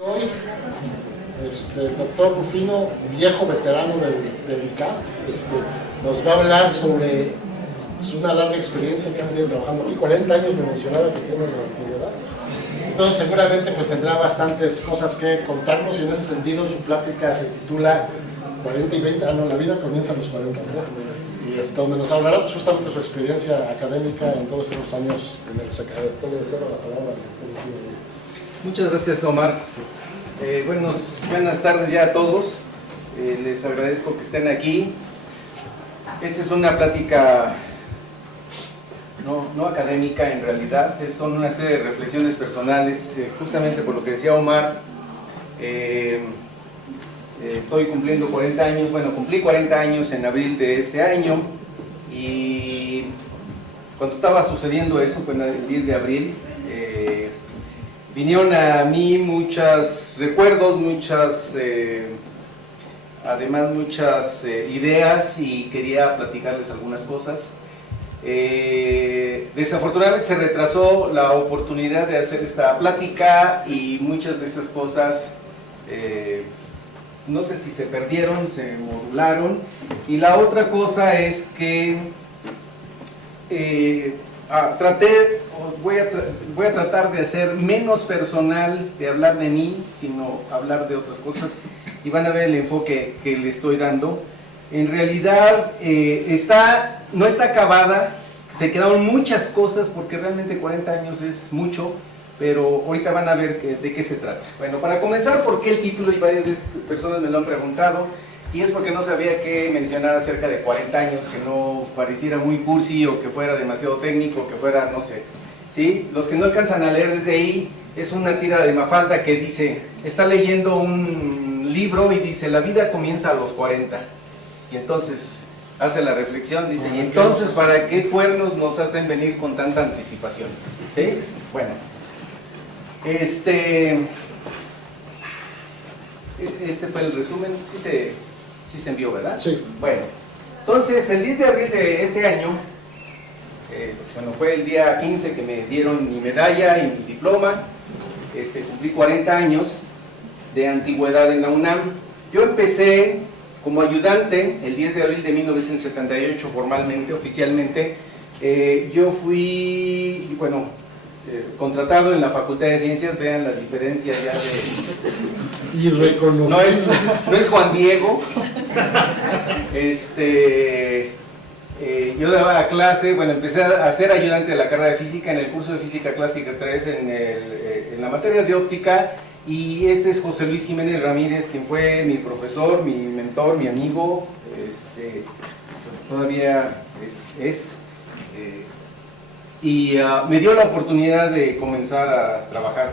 Hoy, el doctor Rufino, viejo veterano del ICAP, nos va a hablar sobre una larga experiencia que ha tenido trabajando aquí, 40 años, me mencionabas de temas de antigüedad. Entonces seguramente pues tendrá bastantes cosas que contarnos, y en ese sentido su plática se titula 40 y 20, la vida comienza a los 40, ¿verdad? Y es donde nos hablará pues, justamente su experiencia académica en todos esos años en el SECADE. Le cedo la palabra al doctor Rufino. Muchas gracias, Omar. Buenas tardes ya a todos. Les agradezco que estén aquí. Esta es una plática no académica en realidad, son una serie de reflexiones personales, justamente por lo que decía Omar. Estoy cumpliendo 40 años, cumplí 40 años en abril de este año, y cuando estaba sucediendo eso, fue el 10 de abril, vinieron a mí muchos recuerdos, además muchas ideas, y quería platicarles algunas cosas. Desafortunadamente se retrasó la oportunidad de hacer esta plática, y muchas de esas cosas no sé si se perdieron, se modularon. Y la otra cosa es que voy a tratar de hacer menos personal, de hablar de mí, sino hablar de otras cosas, y van a ver el enfoque que le estoy dando. En realidad no está acabada, se quedaron muchas cosas, porque realmente 40 años es mucho, pero ahorita van a ver de qué se trata. Bueno, para comenzar, ¿por qué el título? Y varias personas me lo han preguntado, y es porque no sabía qué mencionar acerca de 40 años, que no pareciera muy cursi, o que fuera demasiado técnico, que fuera, no sé, ¿sí? Los que no alcanzan a leer desde ahí, es una tira de Mafalda que dice, está leyendo un libro y dice, la vida comienza a los 40, y entonces hace la reflexión, dice, y entonces, ¿para qué cuernos nos hacen venir con tanta anticipación? ¿Sí? Bueno, este fue el resumen. Sí se envió, ¿verdad? Sí. Bueno, entonces el 10 de abril de este año, fue el día 15 que me dieron mi medalla y mi diploma. Cumplí 40 años de antigüedad en la UNAM. Yo empecé como ayudante el 10 de abril de 1978, formalmente, oficialmente. Yo fui, contratado en la Facultad de Ciencias. Vean las diferencias ya de... Y reconocido. No es Juan Diego. Yo daba clase, empecé a ser ayudante de la carrera de física en el curso de Física Clásica 3 en la materia de óptica, y este es José Luis Jiménez Ramírez, quien fue mi profesor, mi mentor, mi amigo, todavía es y me dio la oportunidad de comenzar a trabajar.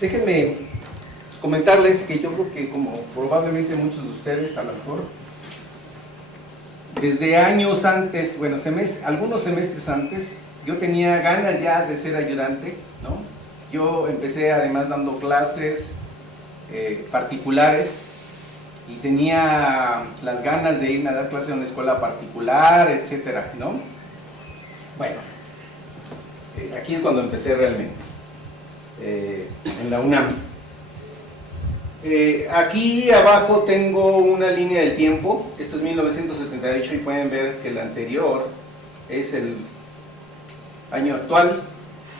Déjenme comentarles que yo creo que, como probablemente muchos de ustedes, a lo mejor, desde años antes, algunos semestres antes, yo tenía ganas ya de ser ayudante, ¿no? Yo empecé además dando clases particulares, y tenía las ganas de irme a dar clases en una escuela particular, etcétera, ¿no? Bueno, aquí es cuando empecé realmente, en la UNAM. Aquí abajo tengo una línea del tiempo. Esto es 1978, y pueden ver que el anterior es el año actual.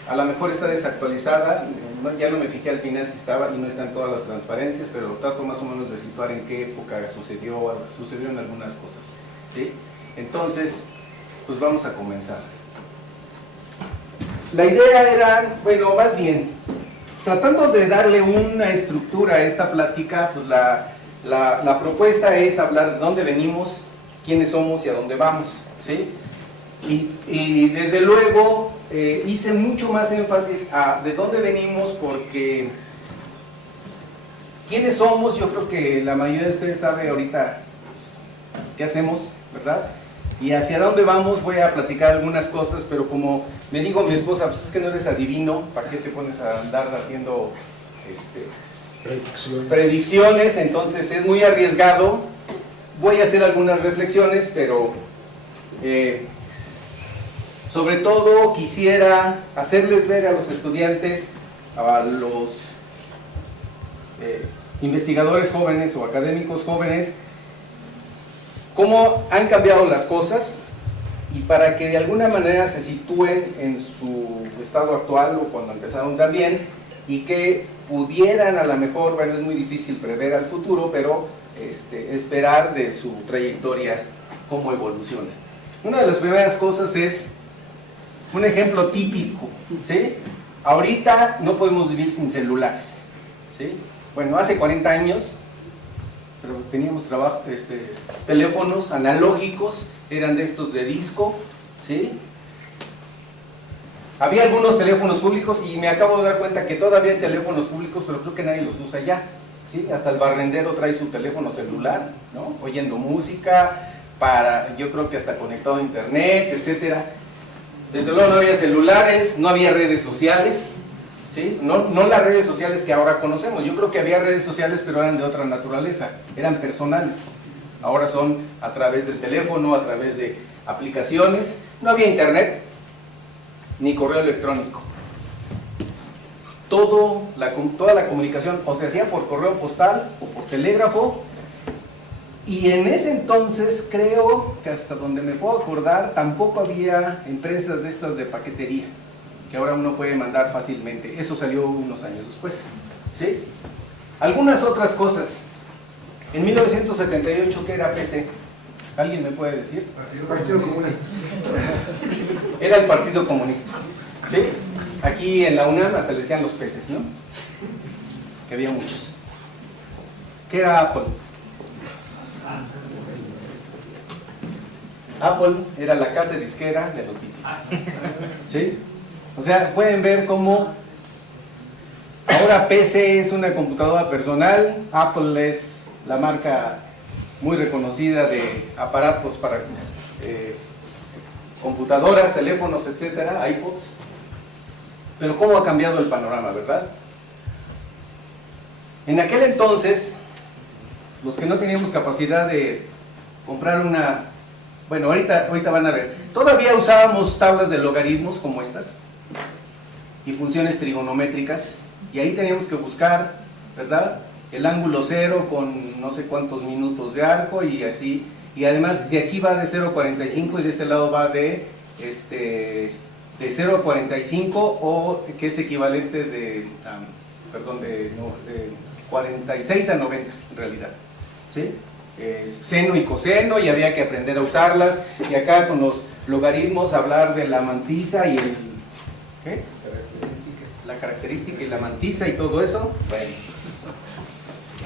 A lo mejor está desactualizada, ya no me fijé al final si estaba, y no están todas las transparencias, pero trato más o menos de situar en qué época sucedieron algunas cosas, ¿sí? Entonces, pues vamos a comenzar. La idea era, más bien, tratando de darle una estructura a esta plática, pues la propuesta es hablar de dónde venimos, quiénes somos y a dónde vamos, ¿sí? Y desde luego hice mucho más énfasis a de dónde venimos, porque quiénes somos, yo creo que la mayoría de ustedes sabe ahorita qué hacemos, ¿verdad? Y hacia dónde vamos voy a platicar algunas cosas, pero como me dijo mi esposa, pues es que no eres adivino, ¿para qué te pones a andar haciendo predicciones? Entonces es muy arriesgado. Voy a hacer algunas reflexiones, pero sobre todo quisiera hacerles ver a los estudiantes, a los investigadores jóvenes o académicos jóvenes, cómo han cambiado las cosas y para que de alguna manera se sitúen en su estado actual o cuando empezaron también, y que pudieran a lo mejor, bueno, es muy difícil prever al futuro, pero esperar de su trayectoria cómo evoluciona. Una de las primeras cosas es un ejemplo típico, ¿sí? Ahorita no podemos vivir sin celulares, ¿sí? Bueno, hace 40 años, pero teníamos teléfonos analógicos, eran de estos de disco, ¿sí? Había algunos teléfonos públicos y me acabo de dar cuenta que todavía hay teléfonos públicos, pero creo que nadie los usa ya, ¿sí? Hasta el barrendero trae su teléfono celular, ¿no? Oyendo música, yo creo que hasta conectado a internet, etcétera. Desde luego no había celulares, no había redes sociales, ¿sí? No las redes sociales que ahora conocemos. Yo creo que había redes sociales, pero eran de otra naturaleza, eran personales. Ahora son a través del teléfono, a través de aplicaciones. No había internet, ni correo electrónico. Toda la comunicación o se hacía por correo postal o por telégrafo, y en ese entonces creo que hasta donde me puedo acordar tampoco había empresas de estas de paquetería que ahora uno puede mandar fácilmente. Eso salió unos años después, ¿sí? Algunas otras cosas. En 1978, ¿qué era PC? ¿Alguien me puede decir? El Partido Comunista. Era el Partido Comunista, ¿sí? Aquí en la UNAM hasta le decían los peces, ¿no? Que había muchos. ¿Qué era Apple? Apple era la casa disquera de los Beatles, ¿sí? O sea, pueden ver cómo ahora PC es una computadora personal, Apple es la marca muy reconocida de aparatos para computadoras, teléfonos, etcétera, iPods. Pero cómo ha cambiado el panorama, ¿verdad? En aquel entonces, los que no teníamos capacidad de comprar una... Bueno, ahorita van a ver. Todavía usábamos tablas de logaritmos como estas y funciones trigonométricas, y ahí teníamos que buscar, ¿verdad?, el ángulo cero con no sé cuántos minutos de arco y así, y además de aquí va de 0 a 45 y de este lado va de 0 a 45, o que es equivalente de 46 a 90 en realidad, ¿sí? Seno y coseno, y había que aprender a usarlas, y acá con los logaritmos hablar de la mantisa y el... ¿qué? La característica y la mantisa y todo eso. Bueno,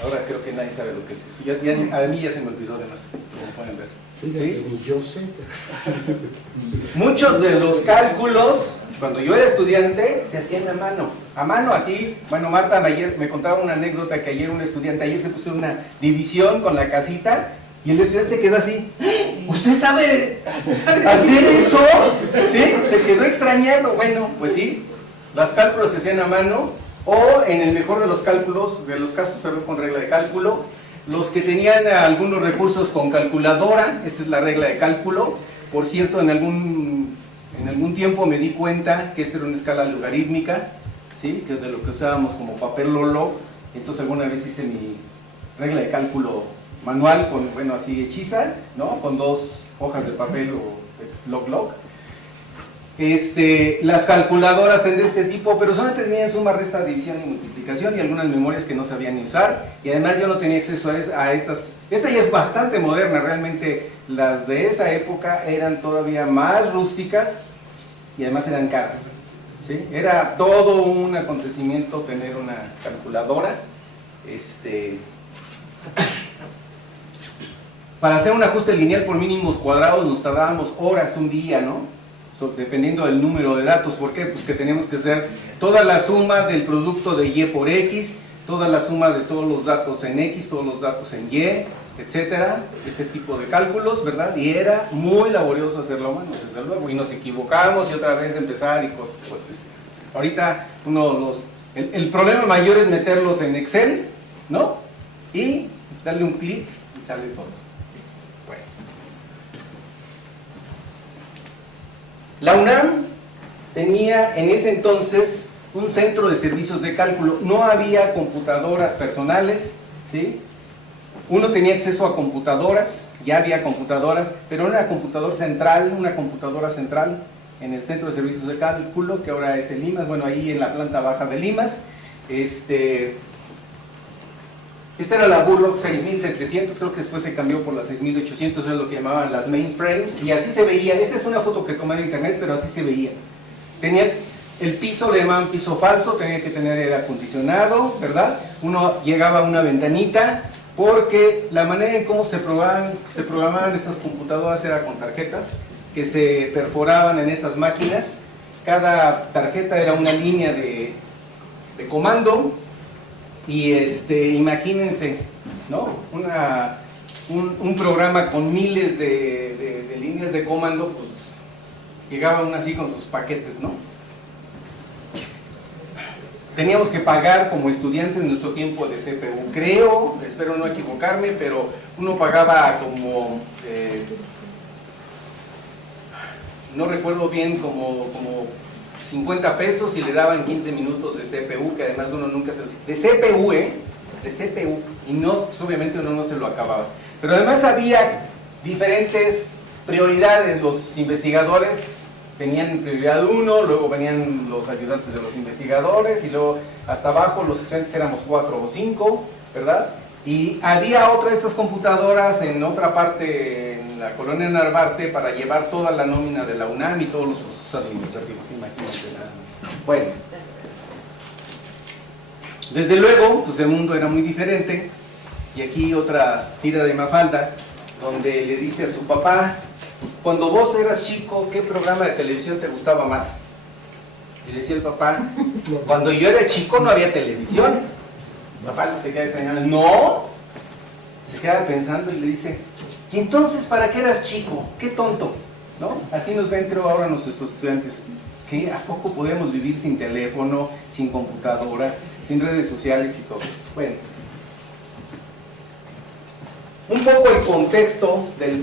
ahora creo que nadie sabe lo que es eso. A mí ya se me olvidó además, como pueden ver. ¿Sí? Yo sé. Muchos de los cálculos, cuando yo era estudiante, se hacían a mano así. Bueno, Marta ayer me contaba una anécdota que ayer un estudiante, ayer se puso una división con la casita y el estudiante se quedó así. ¿Usted sabe hacer eso? ¿Sí? Se quedó extrañado. Bueno, pues sí, los cálculos se hacían a mano, o en el mejor de los casos, con regla de cálculo. Los que tenían algunos recursos con calculadora, esta es la regla de cálculo. Por cierto, en algún tiempo me di cuenta que esta era una escala logarítmica, ¿sí?, que es de lo que usábamos como papel lolo. Entonces alguna vez hice mi regla de cálculo manual con, bueno, así hechiza, ¿no?, con 2 hojas de papel o log. Las calculadoras de este tipo, pero solamente tenían suma, resta, división y multiplicación, y algunas memorias que no sabían ni usar, y además yo no tenía acceso a estas. Esta ya es bastante moderna, realmente las de esa época eran todavía más rústicas y además eran caras, ¿sí? Era todo un acontecimiento tener una calculadora. Para hacer un ajuste lineal por mínimos cuadrados nos tardábamos horas, un día, ¿no? Dependiendo del número de datos. ¿Por qué? Pues que teníamos que hacer toda la suma del producto de Y por X, toda la suma de todos los datos en X, todos los datos en Y, etcétera, este tipo de cálculos, ¿verdad? Y era muy laborioso hacerlo a mano, desde luego, y nos equivocamos y otra vez empezar y cosas fuertes. Ahorita el problema mayor es meterlos en Excel, ¿no? Y darle un clic y sale todo. La UNAM tenía en ese entonces un centro de servicios de cálculo. No había computadoras personales, ¿sí? Uno tenía acceso a computadoras, ya había computadoras, pero era una computadora central en el centro de servicios de cálculo, que ahora es el Limas, bueno, ahí en la planta baja de Limas. Esta era la Burroughs 6700, creo que después se cambió por la 6800, es lo que llamaban las mainframes, y así se veía. Esta es una foto que tomé de internet, pero así se veía. Tenía el piso, le llamaban piso falso, tenía que tener aire acondicionado, ¿verdad? Uno llegaba a una ventanita, porque la manera en cómo se programaban estas computadoras era con tarjetas que se perforaban en estas máquinas. Cada tarjeta era una línea de comando. Y imagínense, ¿no? Un programa con miles de líneas de comando, pues llegaba uno así con sus paquetes, ¿no? Teníamos que pagar como estudiantes nuestro tiempo de CPU, creo, espero no equivocarme, pero uno pagaba como, no recuerdo bien, como 50 pesos y le daban 15 minutos de CPU, que además uno nunca se... De CPU, y no, pues obviamente uno no se lo acababa. Pero además había diferentes prioridades. Los investigadores tenían prioridad 1, luego venían los ayudantes de los investigadores, y luego hasta abajo los estudiantes éramos 4 o 5, ¿verdad? Y había otra de estas computadoras en otra parte, en la colonia Narvarte, para llevar toda la nómina de la UNAM y todos los procesos administrativos, imagínense nada más. Bueno, desde luego, pues el mundo era muy diferente, y aquí otra tira de Mafalda, donde le dice a su papá: cuando vos eras chico, ¿qué programa de televisión te gustaba más? Y le decía el papá: cuando yo era chico no había televisión. Papá se queda extrañando. No, se queda pensando y le dice: ¿y entonces para qué eras chico? ¡Qué tonto! ¿No? Así nos ven, creo, ahora nuestros estudiantes. ¿Qué? ¿A poco podemos vivir sin teléfono, sin computadora, sin redes sociales y todo esto? Bueno, un poco el contexto del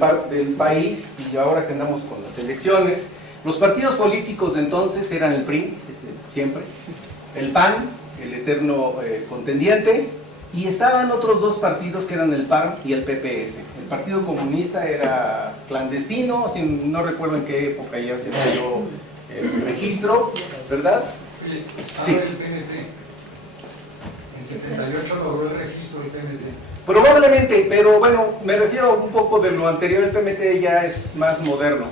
país, y ahora que andamos con las elecciones. Los partidos políticos de entonces eran el PRI, siempre, el PAN, el eterno contendiente, y estaban otros dos partidos que eran el PAN y el PPS. El Partido Comunista era clandestino, así, no recuerdo en qué época ya se dio el registro, ¿verdad? Sí. El PNT. En 78 logró el registro del PNT. Probablemente, pero bueno, me refiero un poco de lo anterior. El PMT ya es más moderno,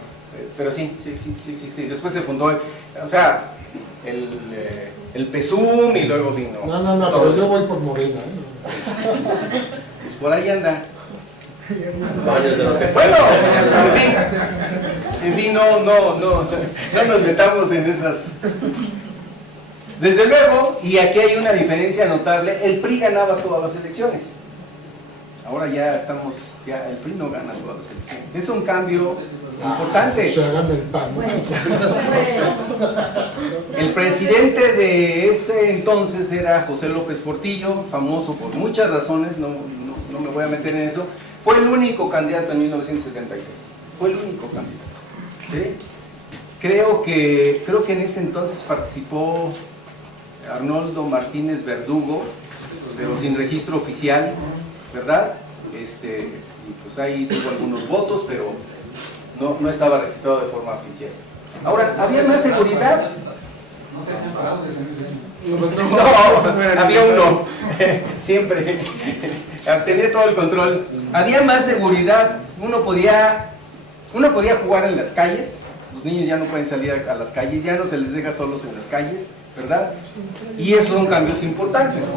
pero sí existe. Y después se fundó, o sea, el PSUM, y luego vino... No, pero yo voy por Morena, Pues por ahí anda. Bueno, Bueno, en fin, no nos metamos en esas. Desde luego, y aquí hay una diferencia notable, el PRI ganaba todas las elecciones. Ahora ya el PRI no gana todas las elecciones. Es un cambio importante. Se hagan del PAN. El presidente de ese entonces era José López Portillo, famoso por muchas razones, no me voy a meter en eso. Fue el único candidato en 1976. Fue el único candidato. ¿Sí? Creo que en ese entonces participó Arnoldo Martínez Verdugo, pero sin registro oficial, ¿verdad? Y pues ahí tuvo algunos votos, pero no estaba registrado de forma oficial. Ahora, ¿había más seguridad? No se hacen fraudes en ese año. No, había uno, siempre, tenía todo el control. Había más seguridad, uno podía jugar en las calles, los niños ya no pueden salir a las calles, ya no se les deja solos en las calles, ¿verdad? Y esos son cambios importantes.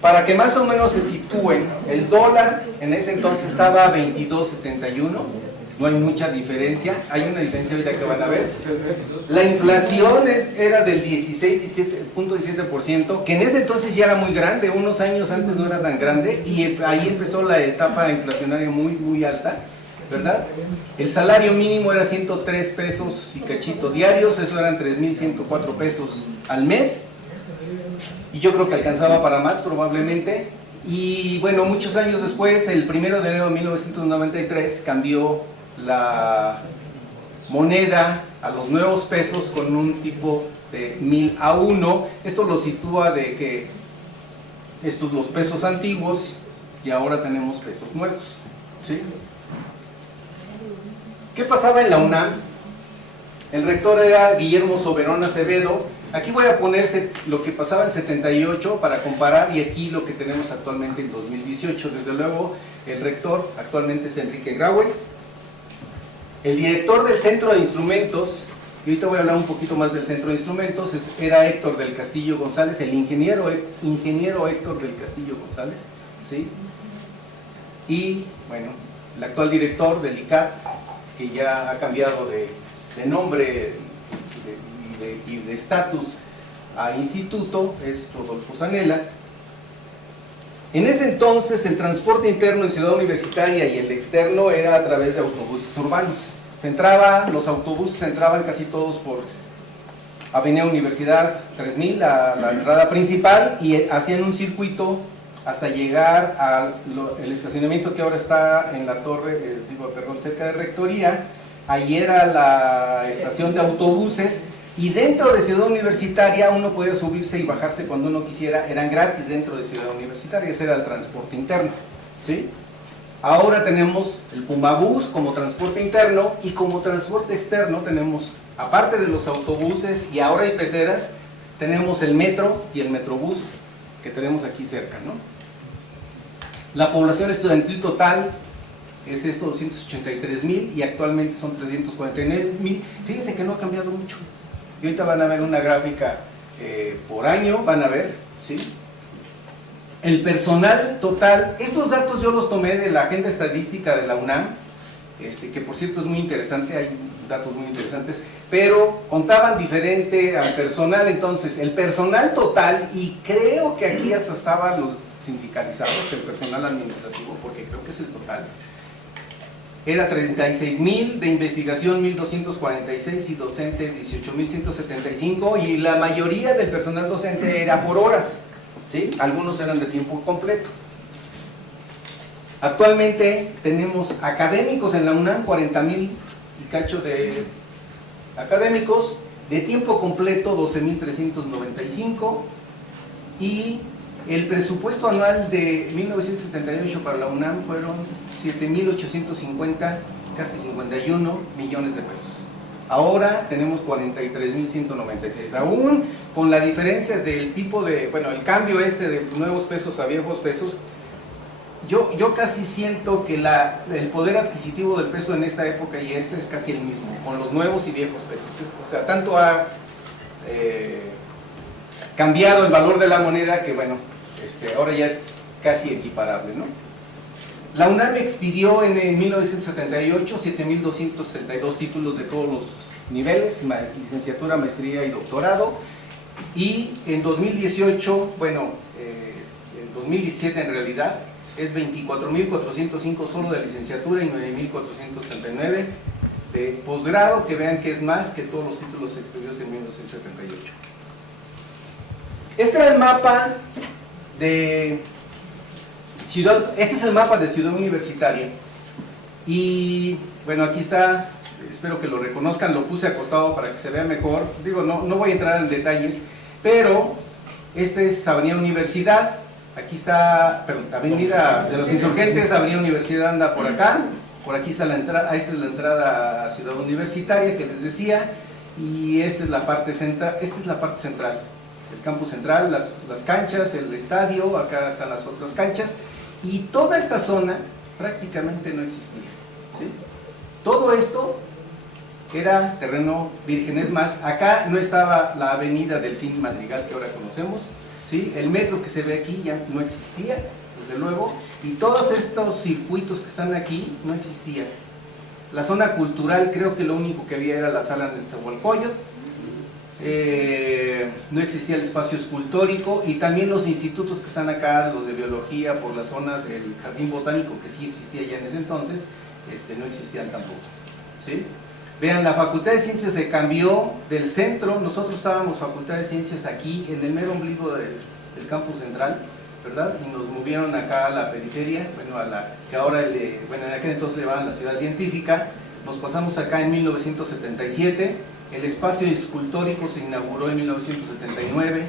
Para que más o menos se sitúen, el dólar en ese entonces estaba a 22.71, no hay mucha diferencia, hay una diferencia ahorita que van a ver. La inflación era del 16.17%, que en ese entonces ya era muy grande, unos años antes no era tan grande, y ahí empezó la etapa inflacionaria muy, muy alta, ¿verdad? El salario mínimo era 103 pesos y cachito diarios, eso eran 3.104 pesos al mes, y yo creo que alcanzaba para más probablemente. Y bueno, muchos años después, el 1 de enero de 1993, cambió la moneda a los nuevos pesos con un tipo de 1000 a 1. Esto lo sitúa de que estos los pesos antiguos y ahora tenemos pesos nuevos, ¿sí? ¿Qué pasaba en la UNAM? El rector era Guillermo Soberón Acevedo. Aquí voy a ponerse lo que pasaba en 78 para comparar, y aquí lo que tenemos actualmente en 2018. Desde luego, el rector actualmente es Enrique Graue. El director del Centro de Instrumentos, y ahorita voy a hablar un poquito más del Centro de Instrumentos, era Héctor del Castillo González, el ingeniero Héctor del Castillo González, ¿sí? Y, bueno, el actual director del ICAT, que ya ha cambiado de nombre y de estatus a instituto, es Rodolfo Zanella. En ese entonces el transporte interno en Ciudad Universitaria y el externo era a través de autobuses urbanos. Los autobuses entraban casi todos por Avenida Universidad 3000, la entrada principal, y hacían un circuito hasta llegar al estacionamiento que ahora está en la torre, cerca de Rectoría. Ahí era la estación de autobuses, y dentro de Ciudad Universitaria uno podía subirse y bajarse cuando uno quisiera, eran gratis dentro de Ciudad Universitaria. Ese era el transporte interno, ¿sí? Ahora tenemos el Pumabús como transporte interno, y como transporte externo tenemos, aparte de los autobuses y ahora hay peceras, tenemos el metro y el metrobús que tenemos aquí cerca, ¿no? La población estudiantil total es 283,000 y actualmente son 349,000. Fíjense que no ha cambiado mucho. Y ahorita van a ver una gráfica por año, van a ver, ¿sí? El personal total, estos datos yo los tomé de la agenda estadística de la UNAM, que por cierto es muy interesante, hay datos muy interesantes, pero contaban diferente al personal. Entonces el personal total, y creo que aquí hasta estaban los sindicalizados, el personal administrativo, porque creo que es el total, era 36,000, de investigación 1,246 y docente 18,175, y la mayoría del personal docente era por horas, ¿sí? Algunos eran de tiempo completo. Actualmente tenemos académicos en la UNAM, 40,000 y cacho de académicos, de tiempo completo 12,395, y el presupuesto anual de 1978 para la UNAM fueron 7,850, casi 51 millones de pesos. Ahora tenemos 43,196, aún con la diferencia del tipo de, bueno, el cambio de nuevos pesos a viejos pesos. Yo casi siento que el poder adquisitivo del peso en esta época y es casi el mismo, con los nuevos y viejos pesos. O sea, tanto ha cambiado el valor de la moneda que, bueno, ahora ya es casi equiparable, ¿no? La UNAM expidió en 1978 7,262 títulos de todos los niveles, licenciatura, maestría y doctorado, y en 2018, bueno, en 2017 en realidad, es 24,405 solo de licenciatura y 9,469 de posgrado, que vean que es más que todos los títulos expedidos en 1978. Este era el mapa de Ciudad, este es el mapa de Ciudad Universitaria, y bueno, aquí está, espero que lo reconozcan, lo puse acostado para que se vea mejor. Digo, no voy a entrar en detalles, pero este es Avenida Universidad, aquí está, perdón, Avenida de los Insurgentes, Avenida Universidad anda por acá, por aquí está la entrada, esta es la entrada a Ciudad Universitaria que les decía, y esta es la parte central, el campus central, las canchas, el estadio, acá están las otras canchas, y toda esta zona prácticamente no existía, ¿sí? Todo esto era terreno virgen. Es más, acá no estaba la avenida Delfín Madrigal que ahora conocemos, ¿sí? El metro que se ve aquí ya no existía, desde luego, y todos estos circuitos que están aquí no existían. La zona cultural, creo que lo único que había era la sala de Nezahualcóyotl, no existía el espacio escultórico, y también los institutos que están acá, los de biología, por la zona del jardín botánico, que sí existía ya en ese entonces, no existían tampoco, ¿sí? Vean, la Facultad de Ciencias se cambió del centro. Nosotros estábamos Facultad de Ciencias aquí, en el mero ombligo del campus central, ¿verdad? Y nos movieron acá a la periferia, bueno, que ahora, en aquel entonces le llamaban la Ciudad Científica. Nos pasamos acá en 1977, el espacio escultórico se inauguró en 1979,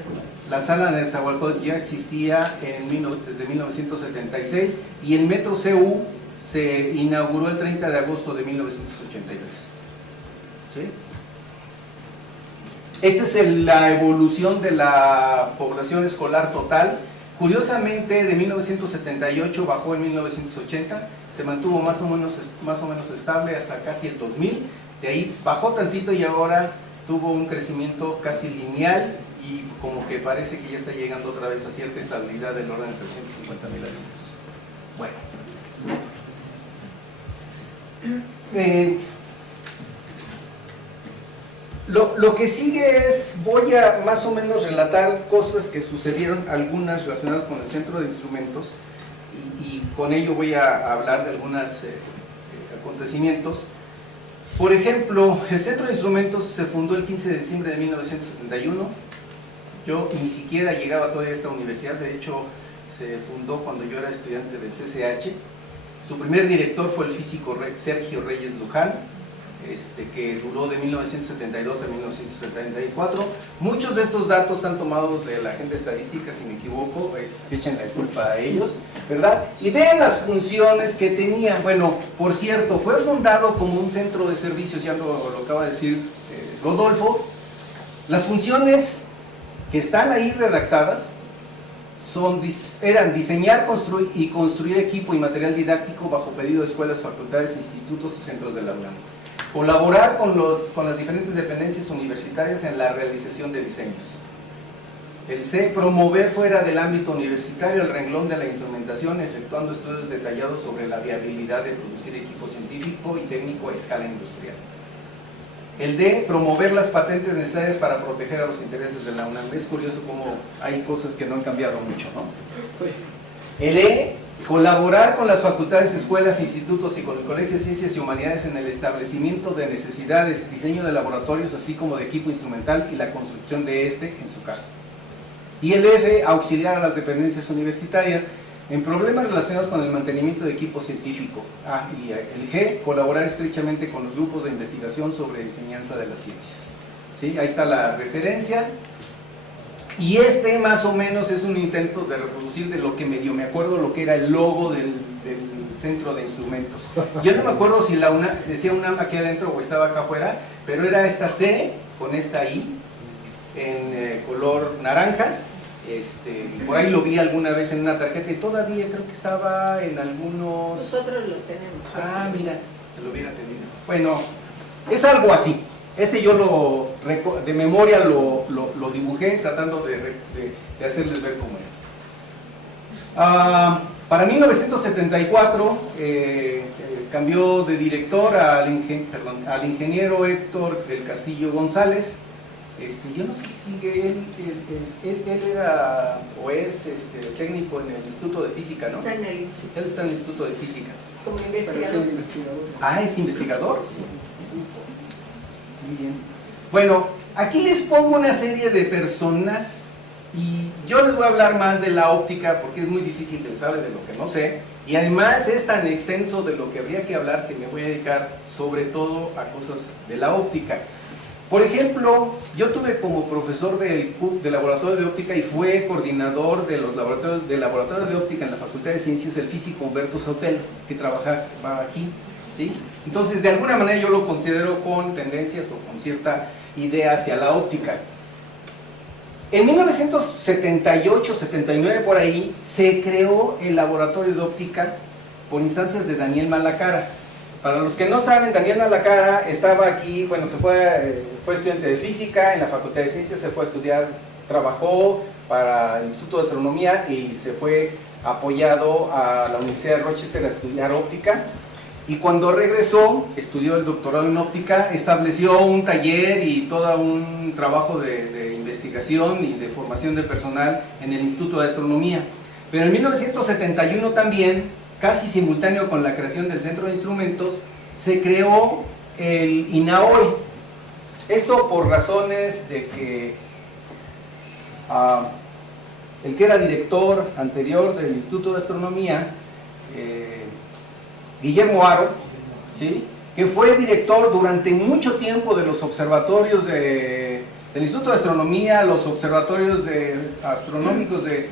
la sala de Nezahualcóyotl ya existía desde 1976 y el Metro CU se inauguró el 30 de agosto de 1983. ¿Sí? Esta es la evolución de la población escolar total. Curiosamente, de 1978 bajó en 1980, se mantuvo más o menos estable hasta casi el 2000, de ahí bajó tantito y ahora tuvo un crecimiento casi lineal y como que parece que ya está llegando otra vez a cierta estabilidad del orden de 350,000 alumnos. Bueno. Lo que sigue es, voy a más o menos relatar cosas que sucedieron, algunas relacionadas con el centro de instrumentos, y con ello voy a hablar de algunos acontecimientos. Por ejemplo, el centro de instrumentos se fundó el 15 de diciembre de 1971. Yo ni siquiera llegaba todavía a esta universidad, de hecho se fundó cuando yo era estudiante del CCH. Su primer director fue el físico Sergio Reyes Luján, que duró de 1972 a 1974. Muchos de estos datos están tomados de la gente estadística, si me equivoco, echen la culpa a ellos, ¿verdad? Y vean las funciones que tenía. Bueno, por cierto, fue fundado como un centro de servicios, ya lo acaba de decir Rodolfo. Las funciones que están ahí redactadas eran diseñar, construir equipo y material didáctico bajo pedido de escuelas, facultades, institutos y centros de la UNAM. Colaborar con las diferentes dependencias universitarias en la realización de diseños. El C, promover fuera del ámbito universitario el renglón de la instrumentación, efectuando estudios detallados sobre la viabilidad de producir equipo científico y técnico a escala industrial. El D, promover las patentes necesarias para proteger a los intereses de la UNAM. Es curioso cómo hay cosas que no han cambiado mucho, ¿no? El E, colaborar con las facultades, escuelas, institutos y con el Colegio de Ciencias y Humanidades en el establecimiento de necesidades, diseño de laboratorios, así como de equipo instrumental y la construcción de en su caso. Y el F, auxiliar a las dependencias universitarias en problemas relacionados con el mantenimiento de equipo científico. Y el G, colaborar estrechamente con los grupos de investigación sobre enseñanza de las ciencias. ¿Sí? Ahí está la referencia. Y más o menos es un intento de reproducir de lo que medio me acuerdo lo que era el logo del centro de instrumentos. Yo no me acuerdo si decía UNAM aquí adentro o estaba acá afuera, pero era esta C con esta I en color naranja. Por ahí lo vi alguna vez en una tarjeta y todavía creo que estaba en algunos... Nosotros lo tenemos. Mira, te lo hubiera tenido. Bueno, es algo así. Yo de memoria lo dibujé tratando de hacerles ver cómo era. Para 1974 cambió de director al ingeniero Héctor del Castillo González. Yo no sé si él era o es técnico en el Instituto de Física, ¿no? Está en el instituto. Él está en el Instituto de Física. Como investigador. ¿Es investigador? Muy bien. Bueno, aquí les pongo una serie de personas y yo les voy a hablar más de la óptica porque es muy difícil pensar de lo que no sé y además es tan extenso de lo que habría que hablar que me voy a dedicar sobre todo a cosas de la óptica. Por ejemplo, yo tuve como profesor del laboratorio de óptica y fue coordinador de los laboratorios de óptica en la Facultad de Ciencias el físico Humberto Sautel, que trabajaba aquí, ¿sí? Entonces, de alguna manera yo lo considero con tendencias o con cierta idea hacia la óptica. En 1978, 79 por ahí, se creó el laboratorio de óptica por instancias de Daniel Malacara. Para los que no saben, Daniel Malacara estaba aquí, bueno, fue estudiante de física en la Facultad de Ciencias, se fue a estudiar, trabajó para el Instituto de Astronomía y se fue apoyado a la Universidad de Rochester a estudiar óptica. Y cuando regresó, estudió el doctorado en óptica, estableció un taller y todo un trabajo de investigación y de formación de personal en el Instituto de Astronomía. Pero en 1971 también, casi simultáneo con la creación del Centro de Instrumentos, se creó el INAOE. Esto por razones de que el que era director anterior del Instituto de Astronomía, Guillermo Haro, ¿sí? que fue director durante mucho tiempo de los observatorios del Instituto de Astronomía, los observatorios astronómicos de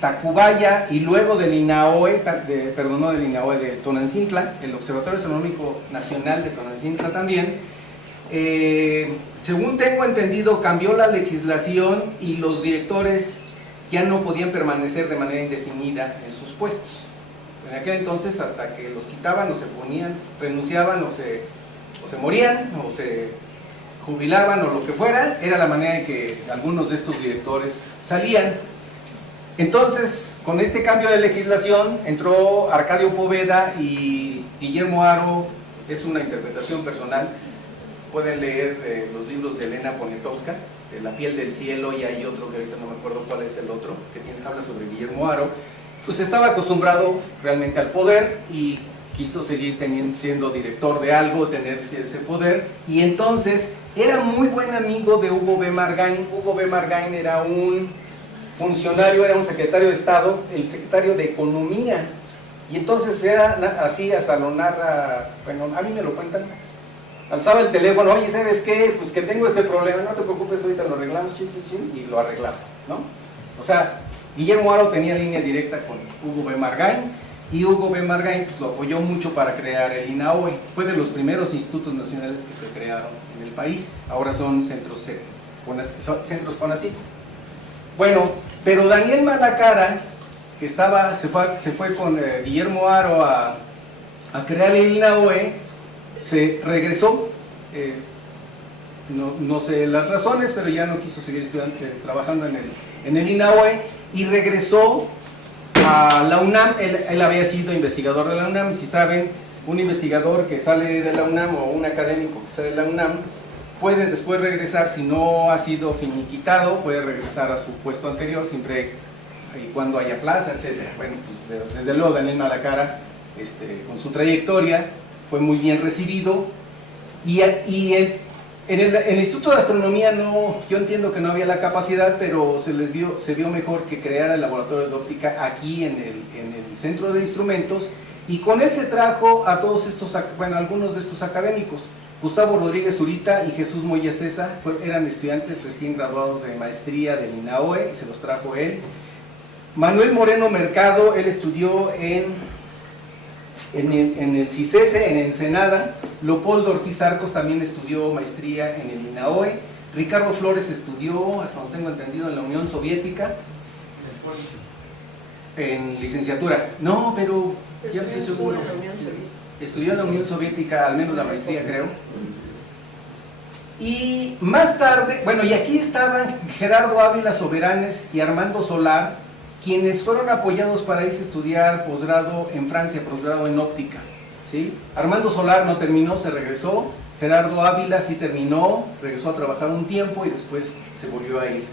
Tacubaya y luego del INAOE, de Tonantzintla, el Observatorio Astronómico Nacional de Tonantzintla también. Según tengo entendido, cambió la legislación y los directores ya no podían permanecer de manera indefinida en sus puestos. En aquel entonces, hasta que los quitaban o se ponían, renunciaban o se morían o se jubilaban o lo que fuera, era la manera en que algunos de estos directores salían. Entonces, con este cambio de legislación, entró Arcadio Poveda y Guillermo Haro. Es una interpretación personal. Pueden leer los libros de Elena Poniatowska, de La piel del cielo, y hay otro que ahorita no me acuerdo cuál es el otro, que habla sobre Guillermo Haro. Pues estaba acostumbrado realmente al poder y quiso seguir siendo director de algo, tener ese poder, y entonces era muy buen amigo de Hugo B. Margain. Hugo B. Margain era un funcionario, era un secretario de Estado, el secretario de Economía, y entonces era así, hasta lo narra, bueno, a mí me lo cuentan, alzaba el teléfono, oye, ¿sabes qué? Pues que tengo este problema, no te preocupes, ahorita lo arreglamos, y lo arreglaba, ¿no? O sea, Guillermo Haro tenía línea directa con Hugo B. Margain, y Hugo B. Margain pues, lo apoyó mucho para crear el INAOE. Fue de los primeros institutos nacionales que se crearon en el país. Ahora son centros CONACYT. Bueno, pero Daniel Malacara, que se fue con Guillermo Haro a crear el INAOE, se regresó. No sé las razones, pero ya no quiso seguir trabajando en el INAOE, y regresó a la UNAM. Él había sido investigador de la UNAM, y si saben, un investigador que sale de la UNAM o un académico que sale de la UNAM puede después regresar, si no ha sido finiquitado, puede regresar a su puesto anterior siempre y cuando haya plaza, etc. Bueno, pues desde luego Daniel Malacara, con su trayectoria, fue muy bien recibido, y en el Instituto de Astronomía yo entiendo que no había la capacidad, pero se vio mejor que crear el laboratorio de óptica aquí en el centro de instrumentos, y con él se trajo a todos estos, algunos de estos académicos. Gustavo Rodríguez Zurita y Jesús Moya Cesa eran estudiantes recién graduados de maestría del INAOE, y se los trajo él. Manuel Moreno Mercado, él estudió en el CICESE, en Ensenada. Leopoldo Ortiz Arcos también estudió maestría en el INAOE. Ricardo Flores estudió, hasta donde tengo entendido, en la Unión Soviética, en licenciatura. No, pero ya no estoy seguro. Estudió en la Unión Soviética, al menos la maestría, creo. Y más tarde, bueno, y aquí estaban Gerardo Ávila Soberanes y Armando Solar, quienes fueron apoyados para irse a estudiar posgrado en Francia, posgrado en óptica, ¿sí? Armando Solar no terminó, se regresó. Gerardo Ávila sí terminó, regresó a trabajar un tiempo y después se volvió a ir.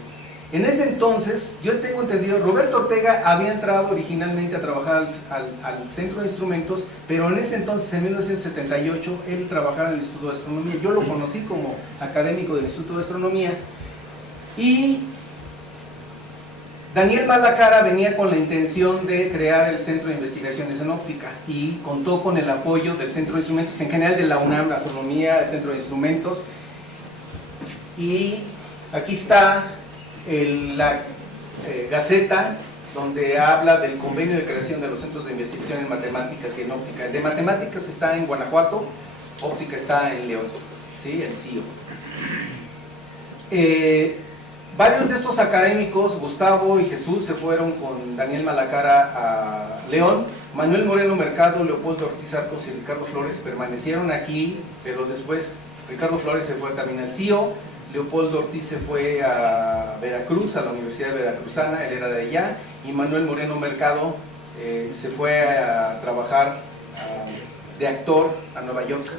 En ese entonces, yo tengo entendido, Roberto Ortega había entrado originalmente a trabajar al Centro de Instrumentos, pero en ese entonces, en 1978, él trabajaba en el Instituto de Astronomía. Yo lo conocí como académico del Instituto de Astronomía, y Daniel Malacara venía con la intención de crear el Centro de Investigaciones en Óptica, y contó con el apoyo del Centro de Instrumentos, en general de la UNAM, la Astronomía, el Centro de Instrumentos. Y aquí está la Gaceta, donde habla del convenio de creación de los centros de investigación en matemáticas y en óptica. El de matemáticas está en Guanajuato, óptica está en León, ¿sí? El CIO. Varios de estos académicos, Gustavo y Jesús, se fueron con Daniel Malacara a León. Manuel Moreno Mercado, Leopoldo Ortiz Arcos y Ricardo Flores permanecieron aquí, pero después Ricardo Flores se fue también al CIO. Leopoldo Ortiz se fue a Veracruz, a la Universidad Veracruzana, él era de allá, y Manuel Moreno Mercado se fue a trabajar de actor a Nueva York.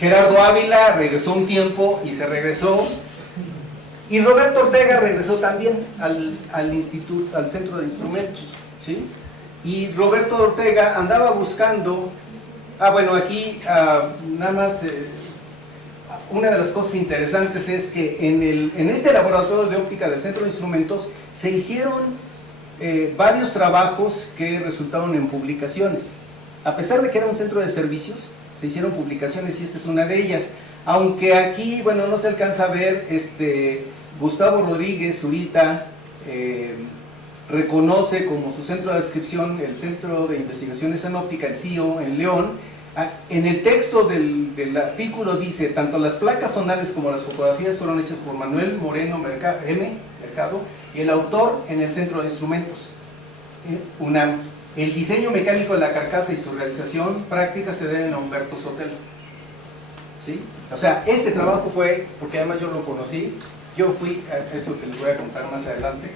Gerardo Ávila regresó un tiempo y se regresó, y Roberto Ortega regresó también al instituto, al Centro de Instrumentos, ¿sí? Y Roberto Ortega andaba buscando, bueno, aquí nada más... una de las cosas interesantes es que en este laboratorio de óptica del Centro de Instrumentos se hicieron varios trabajos que resultaron en publicaciones, a pesar de que era un centro de servicios, se hicieron publicaciones y esta es una de ellas. Aunque aquí, bueno, no se alcanza a ver, Gustavo Rodríguez Zurita reconoce como su centro de adscripción el Centro de Investigaciones en Óptica, el CIO, en León. En el texto del artículo dice, tanto las placas zonales como las fotografías fueron hechas por Manuel Moreno Mercado, y el autor en el Centro de Instrumentos, UNAM. El diseño mecánico de la carcasa y su realización práctica se deben a Humberto Sotelo. ¿Sí? O sea, este trabajo fue, porque además yo lo conocí, yo fui, es lo que les voy a contar más adelante.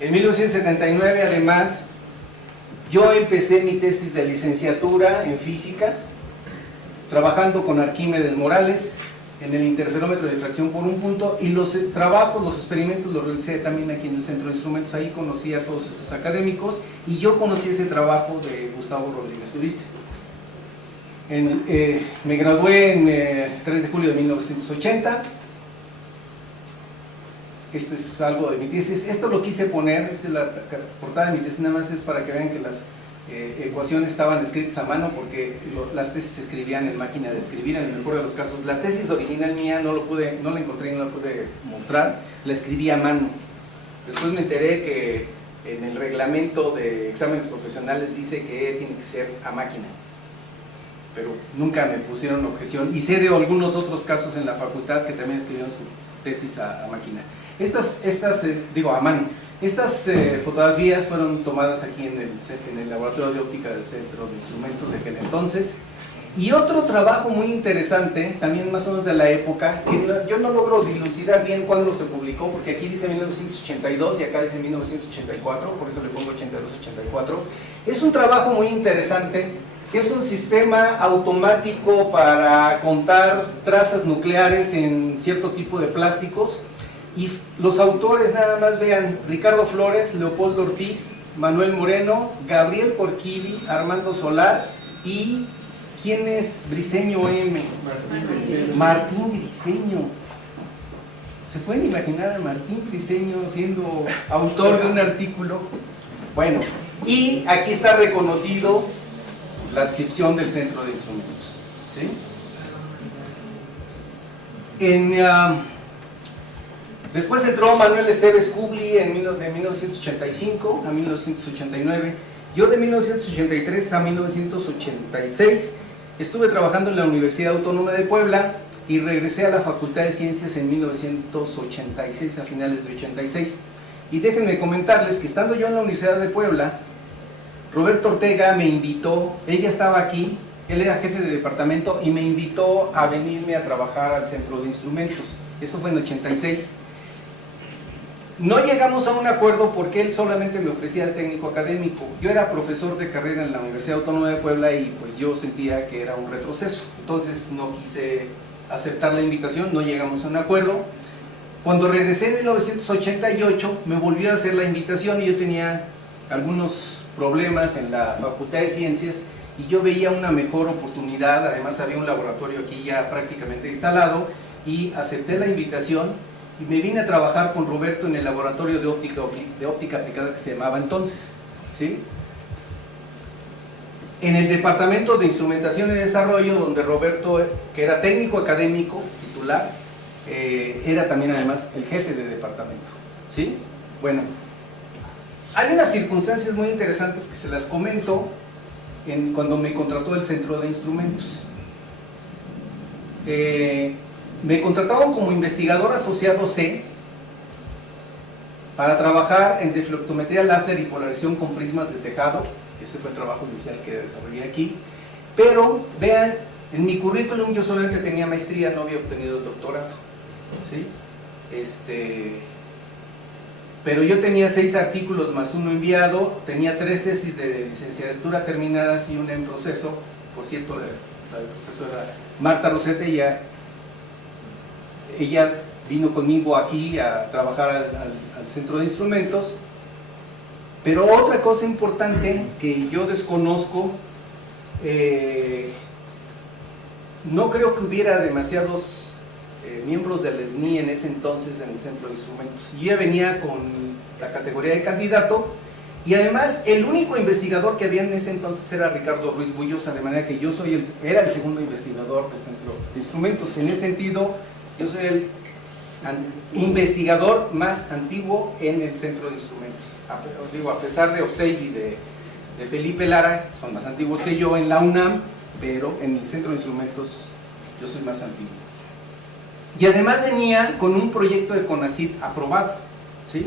En 1979, además, yo empecé mi tesis de licenciatura en física, trabajando con Arquímedes Morales, en el interferómetro de difracción por un punto, y los trabajos, los experimentos los realicé también aquí en el Centro de Instrumentos. Ahí conocí a todos estos académicos, y yo conocí ese trabajo de Gustavo Rodríguez Zurita. Me gradué en 3 de julio de 1980. Este es algo de mi tesis. Esto lo quise poner, esta es la portada de mi tesis, nada más es para que vean que las ecuaciones estaban escritas a mano, porque las tesis se escribían en máquina de escribir en el mejor de los casos. La tesis original mía no la encontré y no la pude mostrar, la escribí a mano. Después me enteré que en el reglamento de exámenes profesionales dice que tiene que ser a máquina, pero nunca me pusieron objeción, y sé de algunos otros casos en la facultad que también escribieron su tesis a máquina. Digo, a mano. Estas fotografías fueron tomadas aquí en el laboratorio de óptica del Centro de Instrumentos de aquel entonces. Y otro trabajo muy interesante, también más o menos de la época, que yo no logro dilucidar bien cuándo se publicó, porque aquí dice 1982 y acá dice 1984, por eso le pongo 82-84. Es un trabajo muy interesante, que es un sistema automático para contar trazas nucleares en cierto tipo de plásticos. Y los autores, nada más vean: Ricardo Flores, Leopoldo Ortiz, Manuel Moreno, Gabriel Porquili, Armando Solar y ¿quién es Briceño M? Martín Briceño. ¿Se pueden imaginar a Martín Briceño siendo autor de un artículo? Bueno, y aquí está reconocido la adscripción del Centro de Instrumentos, ¿sí? Después entró Manuel Esteves Kubli de 1985 a 1989. Yo de 1983 a 1986 estuve trabajando en la Universidad Autónoma de Puebla y regresé a la Facultad de Ciencias en 1986, a finales de 86. Y déjenme comentarles que estando yo en la Universidad de Puebla, Roberto Ortega me invitó, él ya estaba aquí, él era jefe de departamento y me invitó a venirme a trabajar al Centro de Instrumentos. Eso fue en 86. No llegamos a un acuerdo porque él solamente me ofrecía el técnico académico. Yo era profesor de carrera en la Universidad Autónoma de Puebla y pues yo sentía que era un retroceso. Entonces no quise aceptar la invitación, no llegamos a un acuerdo. Cuando regresé en 1988 me volvió a hacer la invitación y yo tenía algunos problemas en la Facultad de Ciencias y yo veía una mejor oportunidad. Además había un laboratorio aquí ya prácticamente instalado y acepté la invitación. Y me vine a trabajar con Roberto en el laboratorio de óptica aplicada que se llamaba entonces, ¿sí? En el departamento de instrumentación y desarrollo, donde Roberto, que era técnico académico titular, era también además el jefe de departamento, ¿sí? Bueno, hay unas circunstancias muy interesantes que se las comento cuando me contrató el Centro de Instrumentos. Me contrataron como investigador asociado C para trabajar en deflectometría láser y polarización con prismas de tejado. Ese fue el trabajo inicial que desarrollé aquí. Pero vean, en mi currículum yo solamente tenía maestría, no había obtenido el doctorado, ¿sí? Pero yo tenía 6 artículos más uno enviado, tenía 3 tesis de licenciatura terminadas y una en proceso. Por cierto, la del proceso era Marta Rosete, y ella vino conmigo aquí a trabajar al Centro de Instrumentos. Pero otra cosa importante que yo desconozco, no creo que hubiera demasiados miembros del SNI en ese entonces en el Centro de Instrumentos. Yo ya venía con la categoría de candidato Y además, el único investigador que había en ese entonces era Ricardo Ruiz Bullosa, de manera que yo era el segundo investigador del Centro de Instrumentos. En ese sentido, yo soy el investigador más antiguo en el Centro de Instrumentos. A pesar de Oseguy y de Felipe Lara, son más antiguos que yo en la UNAM, pero en el Centro de Instrumentos yo soy más antiguo. Y además venía con un proyecto de CONACYT aprobado, ¿sí?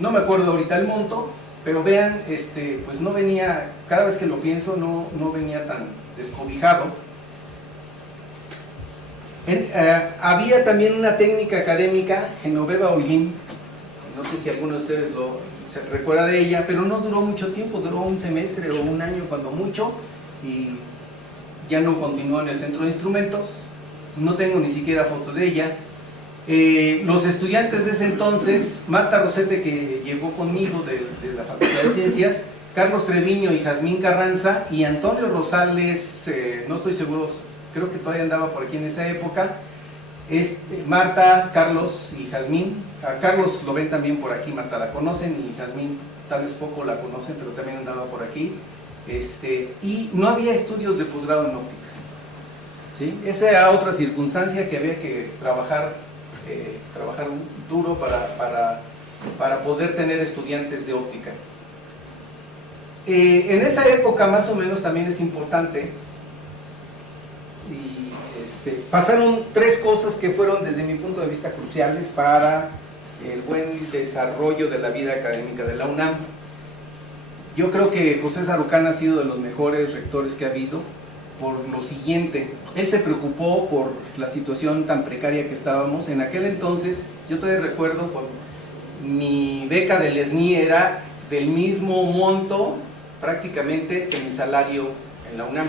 No me acuerdo ahorita el monto, pero vean, pues no venía, cada vez que lo pienso, no venía tan descobijado. Había también una técnica académica, Genoveva Holguín, no sé si alguno de ustedes se recuerda de ella, pero no duró mucho tiempo, duró un semestre o un año cuando mucho, y ya no continuó en el Centro de Instrumentos. No tengo ni siquiera foto de ella. Los estudiantes de ese entonces, Marta Rosete, que llegó conmigo de la Facultad de Ciencias, Carlos Treviño y Jazmín Carranza, y Antonio Rosales, no estoy seguro, creo que todavía andaba por aquí en esa época. Marta, Carlos y Jazmín. A Carlos lo ven también por aquí, Marta la conocen, y Jazmín tal vez poco la conocen, pero también andaba por aquí. Y no había estudios de posgrado en óptica, ¿sí? Esa era otra circunstancia que había que trabajar duro para poder tener estudiantes de óptica. En esa época más o menos también es importante, y pasaron tres cosas que fueron desde mi punto de vista cruciales para el buen desarrollo de la vida académica de la UNAM. Yo creo que José Sarucán ha sido de los mejores rectores que ha habido, por lo siguiente: él se preocupó por la situación tan precaria que estábamos. En aquel entonces, yo todavía recuerdo, mi beca del SNI era del mismo monto prácticamente que mi salario en la UNAM.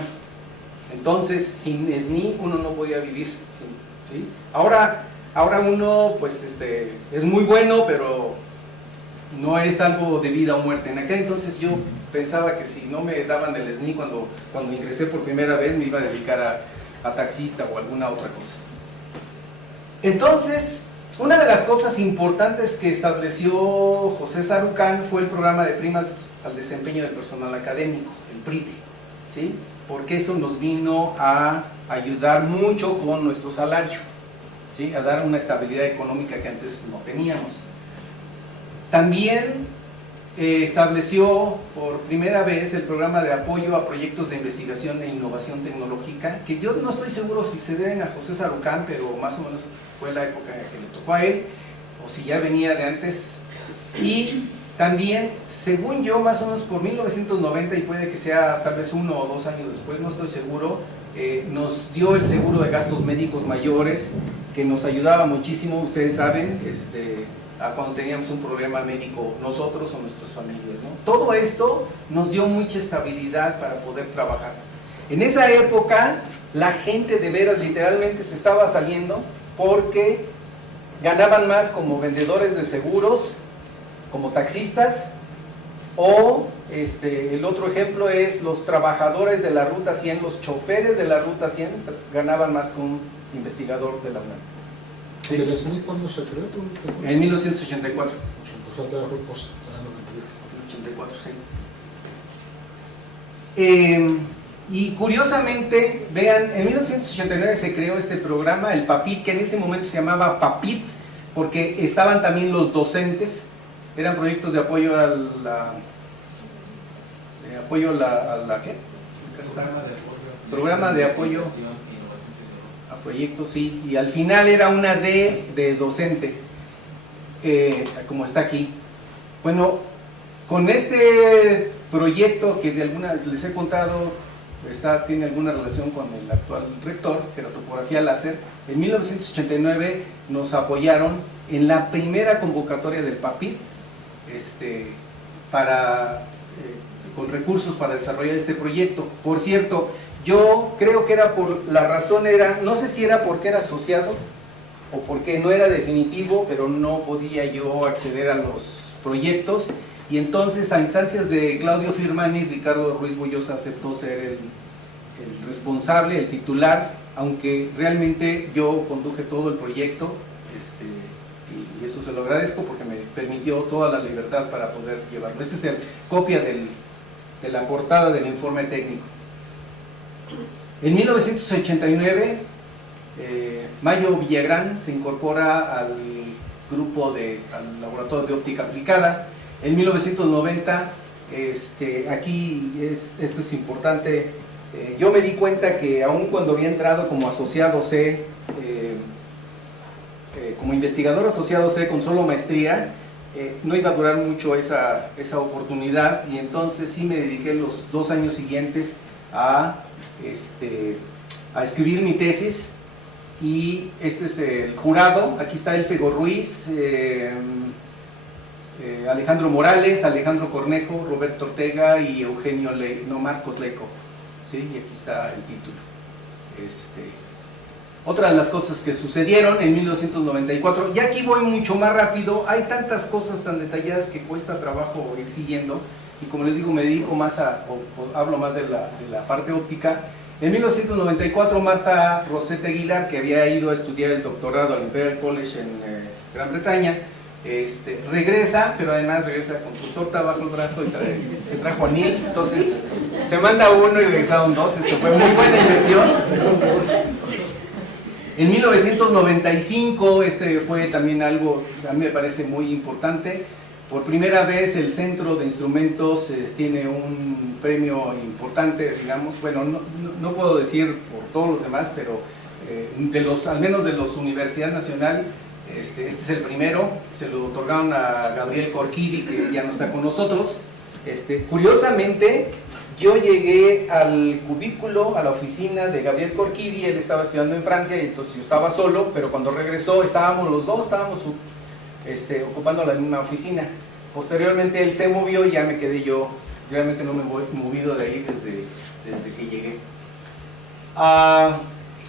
Entonces, sin SNI uno no podía vivir, ¿sí? Ahora uno, pues, es muy bueno, pero no es algo de vida o muerte. En aquel entonces yo pensaba que si no me daban el SNI cuando ingresé por primera vez, me iba a dedicar a taxista o alguna otra cosa. Entonces, una de las cosas importantes que estableció José Sarucán fue el programa de primas al desempeño del personal académico, el PRIDE, ¿sí? Porque eso nos vino a ayudar mucho con nuestro salario, ¿sí? A dar una estabilidad económica que antes no teníamos. También estableció por primera vez el programa de apoyo a proyectos de investigación e innovación tecnológica, que yo no estoy seguro si se deben a José Sarucán, pero más o menos fue la época que le tocó a él, o si ya venía de antes. Y también, según yo, más o menos por 1990, y puede que sea tal vez 1 o 2 años después, no estoy seguro, nos dio el seguro de gastos médicos mayores, que nos ayudaba muchísimo, ustedes saben, a cuando teníamos un problema médico nosotros o nuestras familias, ¿no? Todo esto nos dio mucha estabilidad para poder trabajar. En esa época la gente de veras literalmente se estaba saliendo porque ganaban más como vendedores de seguros, como taxistas, o el otro ejemplo es los trabajadores de la Ruta 100, los choferes de la Ruta 100 ganaban más que un investigador de la UNAM. ¿Sí? ¿El SNI cuándo se creó? En 1984. O sea, todavía fue post, En 84, sí. Y curiosamente, vean, en 1989 se creó este programa, el PAPIT, que en ese momento se llamaba PAPIT, porque estaban también los docentes, eran proyectos de apoyo a la ¿qué? Acá está. Programa de apoyo a proyectos, sí, y al final era una D de docente, como está aquí. Bueno, con este proyecto que de alguna les he contado, tiene alguna relación con el actual rector, que era topografía láser. En 1989 nos apoyaron en la primera convocatoria del PAPIT, con recursos para desarrollar este proyecto. Por cierto, yo creo que no sé si era porque era asociado o porque no era definitivo, pero no podía yo acceder a los proyectos, y entonces a instancias de Claudio Firmani, Ricardo Ruiz Bullosa aceptó ser el responsable, el titular, aunque realmente yo conduje todo el proyecto, y eso se lo agradezco porque me permitió toda la libertad para poder llevarlo. Esta es copia de la portada del informe técnico. En 1989, Mayo Villagrán se incorpora al al laboratorio de óptica aplicada. En 1990, esto es importante, yo me di cuenta que aun cuando había entrado como asociado C, como investigador asociado C con solo maestría, no iba a durar mucho esa oportunidad, y entonces sí me dediqué los 2 años siguientes a escribir mi tesis. Y este es el jurado. Aquí está Elfego Ruiz, Alejandro Morales, Alejandro Cornejo, Roberto Ortega y Marcos Leico, ¿sí? Y aquí está el título. Otra de las cosas que sucedieron en 1994, y aquí voy mucho más rápido, hay tantas cosas tan detalladas que cuesta trabajo ir siguiendo, y como les digo, me dedico más hablo más de la parte óptica. En 1994, Marta Rosete Aguilar, que había ido a estudiar el doctorado al Imperial College en Gran Bretaña, regresa, pero además regresa con su torta bajo el brazo y se trajo anil, entonces se manda uno y regresaron 2, eso fue muy buena inversión. En 1995, fue también algo que a mí me parece muy importante. Por primera vez el Centro de Instrumentos tiene un premio importante, digamos, bueno, no puedo decir por todos los demás, pero al menos de los Universidad Nacional, este es el primero. Se lo otorgaron a Gabriel Corquiri, que ya no está con nosotros. Curiosamente, yo llegué al cubículo, a la oficina de Gabriel Corquiri. Él estaba estudiando en Francia, y entonces yo estaba solo, pero cuando regresó estábamos los dos, ocupando la misma oficina. Posteriormente él se movió y ya me quedé yo. Realmente no me he movido de ahí desde que llegué.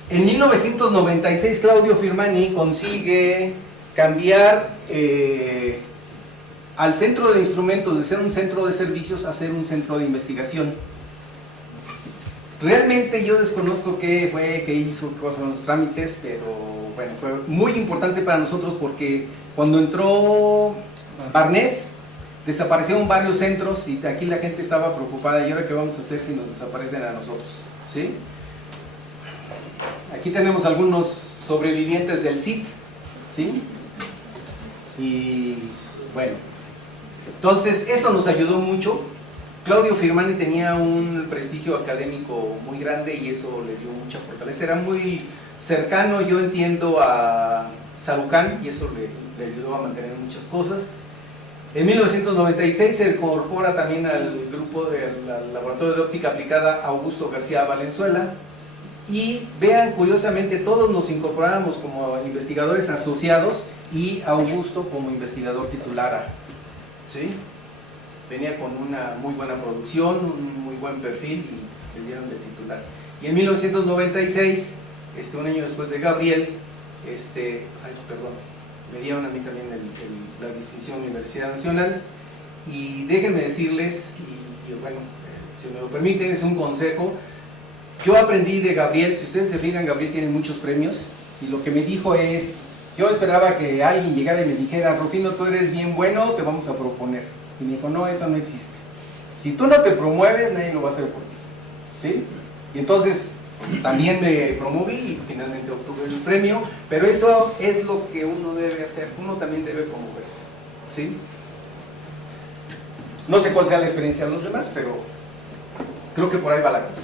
En 1996 Claudio Firmani consigue cambiar al centro de instrumentos de ser un centro de servicios a ser un centro de investigación. Realmente yo desconozco qué hizo, cuáles fueron los trámites, pero bueno, fue muy importante para nosotros porque cuando entró Barnés desaparecieron varios centros y aquí la gente estaba preocupada. ¿Y ahora qué vamos a hacer si nos desaparecen a nosotros? ¿Sí? Aquí tenemos algunos sobrevivientes del CIT, ¿sí? Y bueno, entonces esto nos ayudó mucho. Claudio Firmani tenía un prestigio académico muy grande y eso le dio mucha fortaleza. Era muy cercano, yo entiendo, a Sarucán, y eso le ayudó a mantener muchas cosas. En 1996 se incorpora también al grupo del Laboratorio de Óptica Aplicada Augusto García Valenzuela. Y vean, curiosamente, todos nos incorporamos como investigadores asociados y Augusto como investigador titular, ¿sí? Venía con una muy buena producción, un muy buen perfil y le dieron de titular. Y en 1996, un año después de Gabriel, me dieron a mí también la distinción Universidad Nacional. Y déjenme decirles, y bueno, si me lo permiten, es un consejo. Yo aprendí de Gabriel. Si ustedes se fijan, Gabriel tiene muchos premios, y lo que me dijo es, yo esperaba que alguien llegara y me dijera: Rufino, tú eres bien bueno, te vamos a proponer. Y me dijo: no, eso no existe. Si tú no te promueves, nadie lo va a hacer por ti, ¿sí? Y entonces también me promoví y finalmente obtuve el premio, pero eso es lo que uno debe hacer. Uno también debe promoverse, ¿sí? No sé cuál sea la experiencia de los demás, pero creo que por ahí va la cosa.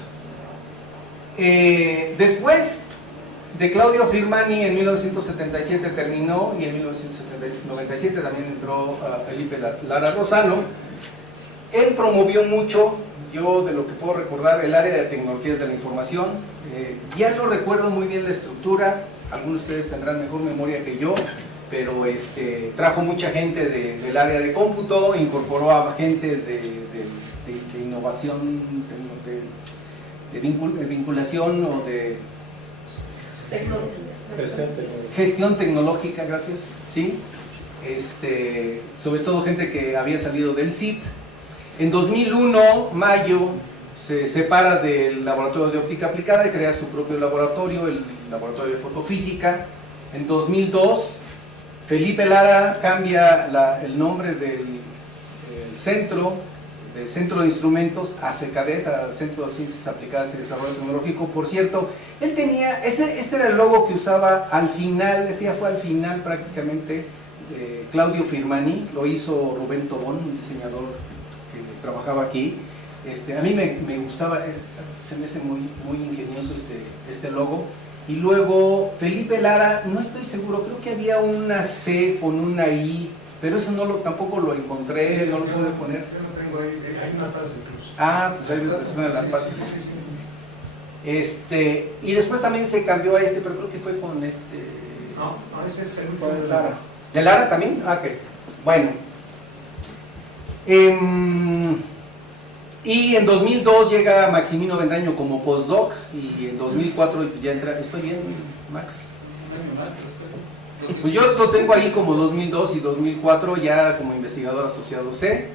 Después de Claudio Firmani, en 1977 terminó, y en 1997 también entró Felipe Lara Lozano. Él promovió mucho, yo de lo que puedo recordar, el área de tecnologías de la información. Ya no recuerdo muy bien la estructura, algunos de ustedes tendrán mejor memoria que yo, pero trajo mucha gente del área de cómputo, incorporó a gente de innovación, de vinculación o de gestión tecnológica, gracias, ¿sí? Sobre todo gente que había salido del CIT. En 2001, Mayo se separa del laboratorio de óptica aplicada y crea su propio laboratorio, el laboratorio de fotofísica. En 2002, Felipe Lara cambia el nombre del centro de instrumentos a CECADET, al Centro de Ciencias Aplicadas y Desarrollo Tecnológico. Por cierto, él tenía, este era el logo que usaba al final, este ya fue al final prácticamente, Claudio Firmani, lo hizo Rubén Tobón, un diseñador que trabajaba aquí. A mí me gustaba, se me hace muy ingenioso este logo. Y luego Felipe Lara, no estoy seguro, creo que había una C con una I, pero eso tampoco lo encontré, Sí, no lo pude poner. Yo lo tengo ahí, hay una taza de cruz. Ah, pues ahí es una de las bases. Y después también se cambió a pero creo que fue con No, ese es el último con de Lara. ¿De Lara también? Ah, ok. Bueno. Y en 2002 llega Maximino Bendaño como postdoc, y en 2004 ya entra. ¿Estoy bien, Max? Pues yo lo tengo ahí como 2002 y 2004 ya como investigador asociado C.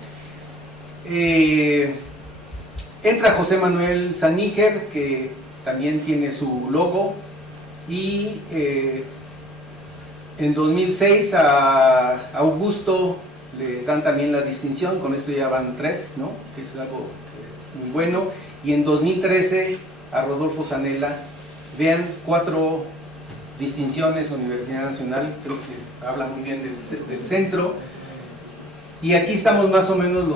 Entra José Manuel Saníger, que también tiene su logo, y en 2006 a Augusto le dan también la distinción, con esto ya van 3, ¿no? Que es algo muy bueno. Y en 2013 a Rodolfo Zanella, vean, 4 distinciones, Universidad Nacional, creo que habla muy bien del centro. Y aquí estamos más o menos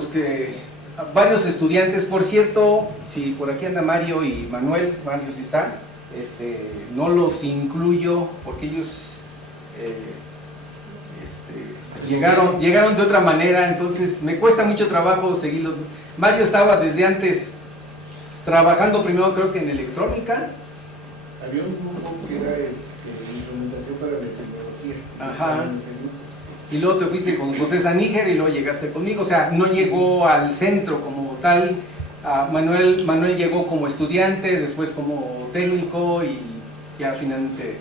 varios estudiantes. Por cierto, si por aquí anda Mario y Manuel, Mario sí está, no los incluyo porque ellos llegaron de otra manera, entonces me cuesta mucho trabajo seguirlos. Mario estaba desde antes trabajando primero creo que en electrónica. Había un grupo que era instrumentación para la tecnología. Ajá. Y luego te fuiste con José Saníger y luego llegaste conmigo, o sea, no llegó al centro como tal. Manuel llegó como estudiante, después como técnico y ya finalmente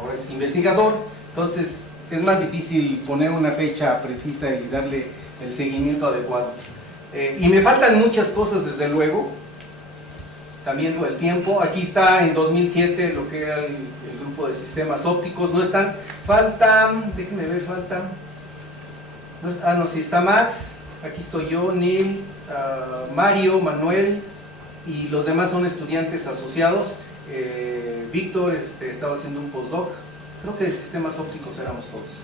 ahora es investigador. Entonces es más difícil poner una fecha precisa y darle el seguimiento adecuado. Y me faltan muchas cosas desde luego, también el tiempo. Aquí está en 2007 lo que era el grupo de sistemas ópticos, no están, faltan, déjenme ver, no, sí está Max, aquí estoy yo, Neil, Mario, Manuel, y los demás son estudiantes asociados. Víctor estaba haciendo un postdoc, creo que de sistemas ópticos éramos todos.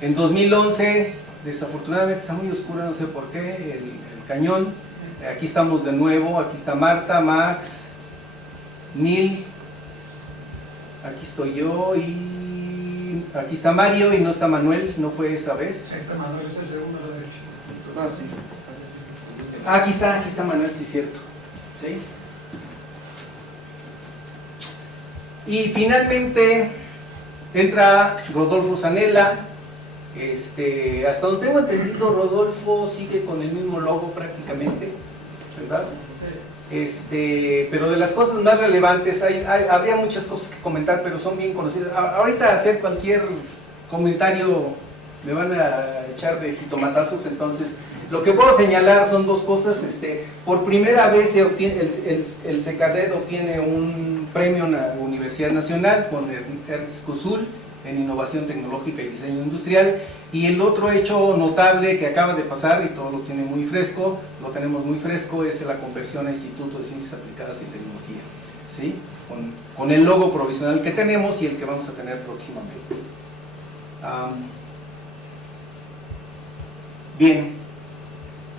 En 2011, desafortunadamente está muy oscura, no sé por qué, el cañón. Aquí estamos de nuevo, aquí está Marta, Max, Neil, aquí estoy yo y aquí está Mario y no está Manuel, no fue esa vez. Este Manuel es el segundo a la derecha. Ah, sí. Aquí está Manuel, sí, cierto. ¿Sí? Y finalmente entra Rodolfo Zanella. Hasta donde tengo entendido, Rodolfo sigue con el mismo logo prácticamente, ¿verdad? Pero de las cosas más relevantes, habría muchas cosas que comentar, pero son bien conocidas. Ahorita hacer cualquier comentario me van a echar de jitomatazos, entonces lo que puedo señalar son 2 cosas. Por primera vez el CECADET obtiene un premio en la Universidad Nacional con Ernst Kusul en innovación tecnológica y diseño industrial. Y el otro hecho notable que acaba de pasar, y todo lo tiene muy fresco, lo tenemos muy fresco, es la conversión a Instituto de Ciencias Aplicadas y Tecnología, ¿sí? Con el logo provisional que tenemos y el que vamos a tener próximamente. Bien,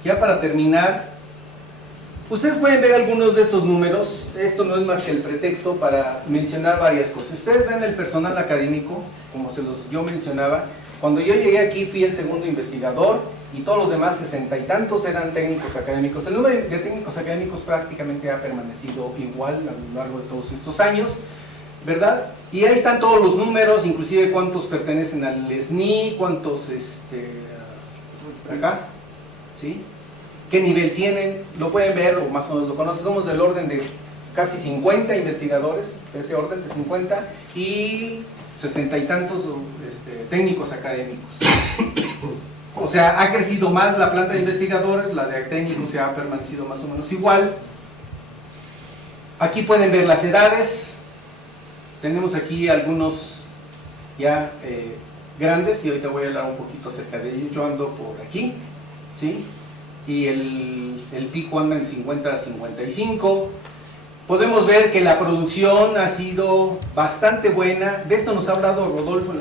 ya para terminar, ustedes pueden ver algunos de estos números. Esto no es más que el pretexto para mencionar varias cosas. Ustedes ven el personal académico, como yo mencionaba. Cuando yo llegué aquí fui el segundo investigador y todos los demás 60 y tantos eran técnicos académicos. El número de técnicos académicos prácticamente ha permanecido igual a lo largo de todos estos años, ¿verdad? Y ahí están todos los números, inclusive cuántos pertenecen al SNI, cuántos acá, ¿sí? ¿Qué nivel tienen? Lo pueden ver, o más o menos lo conocen. Somos del orden de casi 50 investigadores, de ese orden de 50, y 60 y tantos técnicos académicos. O sea, ha crecido más la planta de investigadores, la de técnicos se ha permanecido más o menos igual. Aquí pueden ver las edades. Tenemos aquí algunos ya grandes, y ahorita voy a hablar un poquito acerca de ellos. Yo ando por aquí, ¿sí? Y el pico anda en 50 a 55. Podemos ver que la producción ha sido bastante buena. De esto nos ha hablado Rodolfo,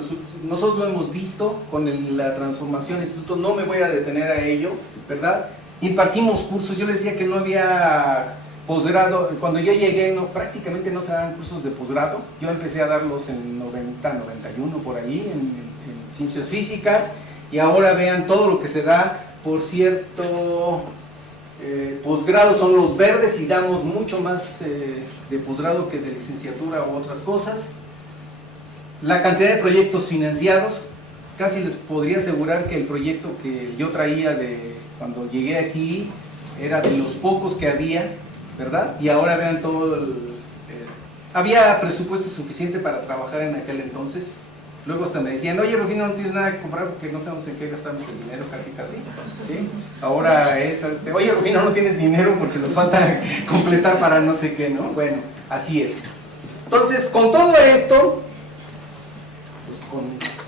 nosotros lo hemos visto con la transformación del instituto, no me voy a detener a ello, ¿verdad? Impartimos cursos, yo les decía que no había posgrado, cuando yo llegué prácticamente no se daban cursos de posgrado, yo empecé a darlos en 90, 91 por ahí, en ciencias físicas, y ahora vean todo lo que se da. Por cierto, posgrados son los verdes y damos mucho más de posgrado que de licenciatura u otras cosas. La cantidad de proyectos financiados, casi les podría asegurar que el proyecto que yo traía de cuando llegué aquí era de los pocos que había, ¿verdad? Y ahora vean todo había presupuesto suficiente para trabajar en aquel entonces. Luego hasta me decían, oye Rufino, no tienes nada que comprar porque no sabemos en qué gastamos el dinero, casi, ¿sí? Ahora es, oye Rufino, no tienes dinero porque nos falta completar para no sé qué, ¿no? Bueno, así es. Entonces, con todo esto, pues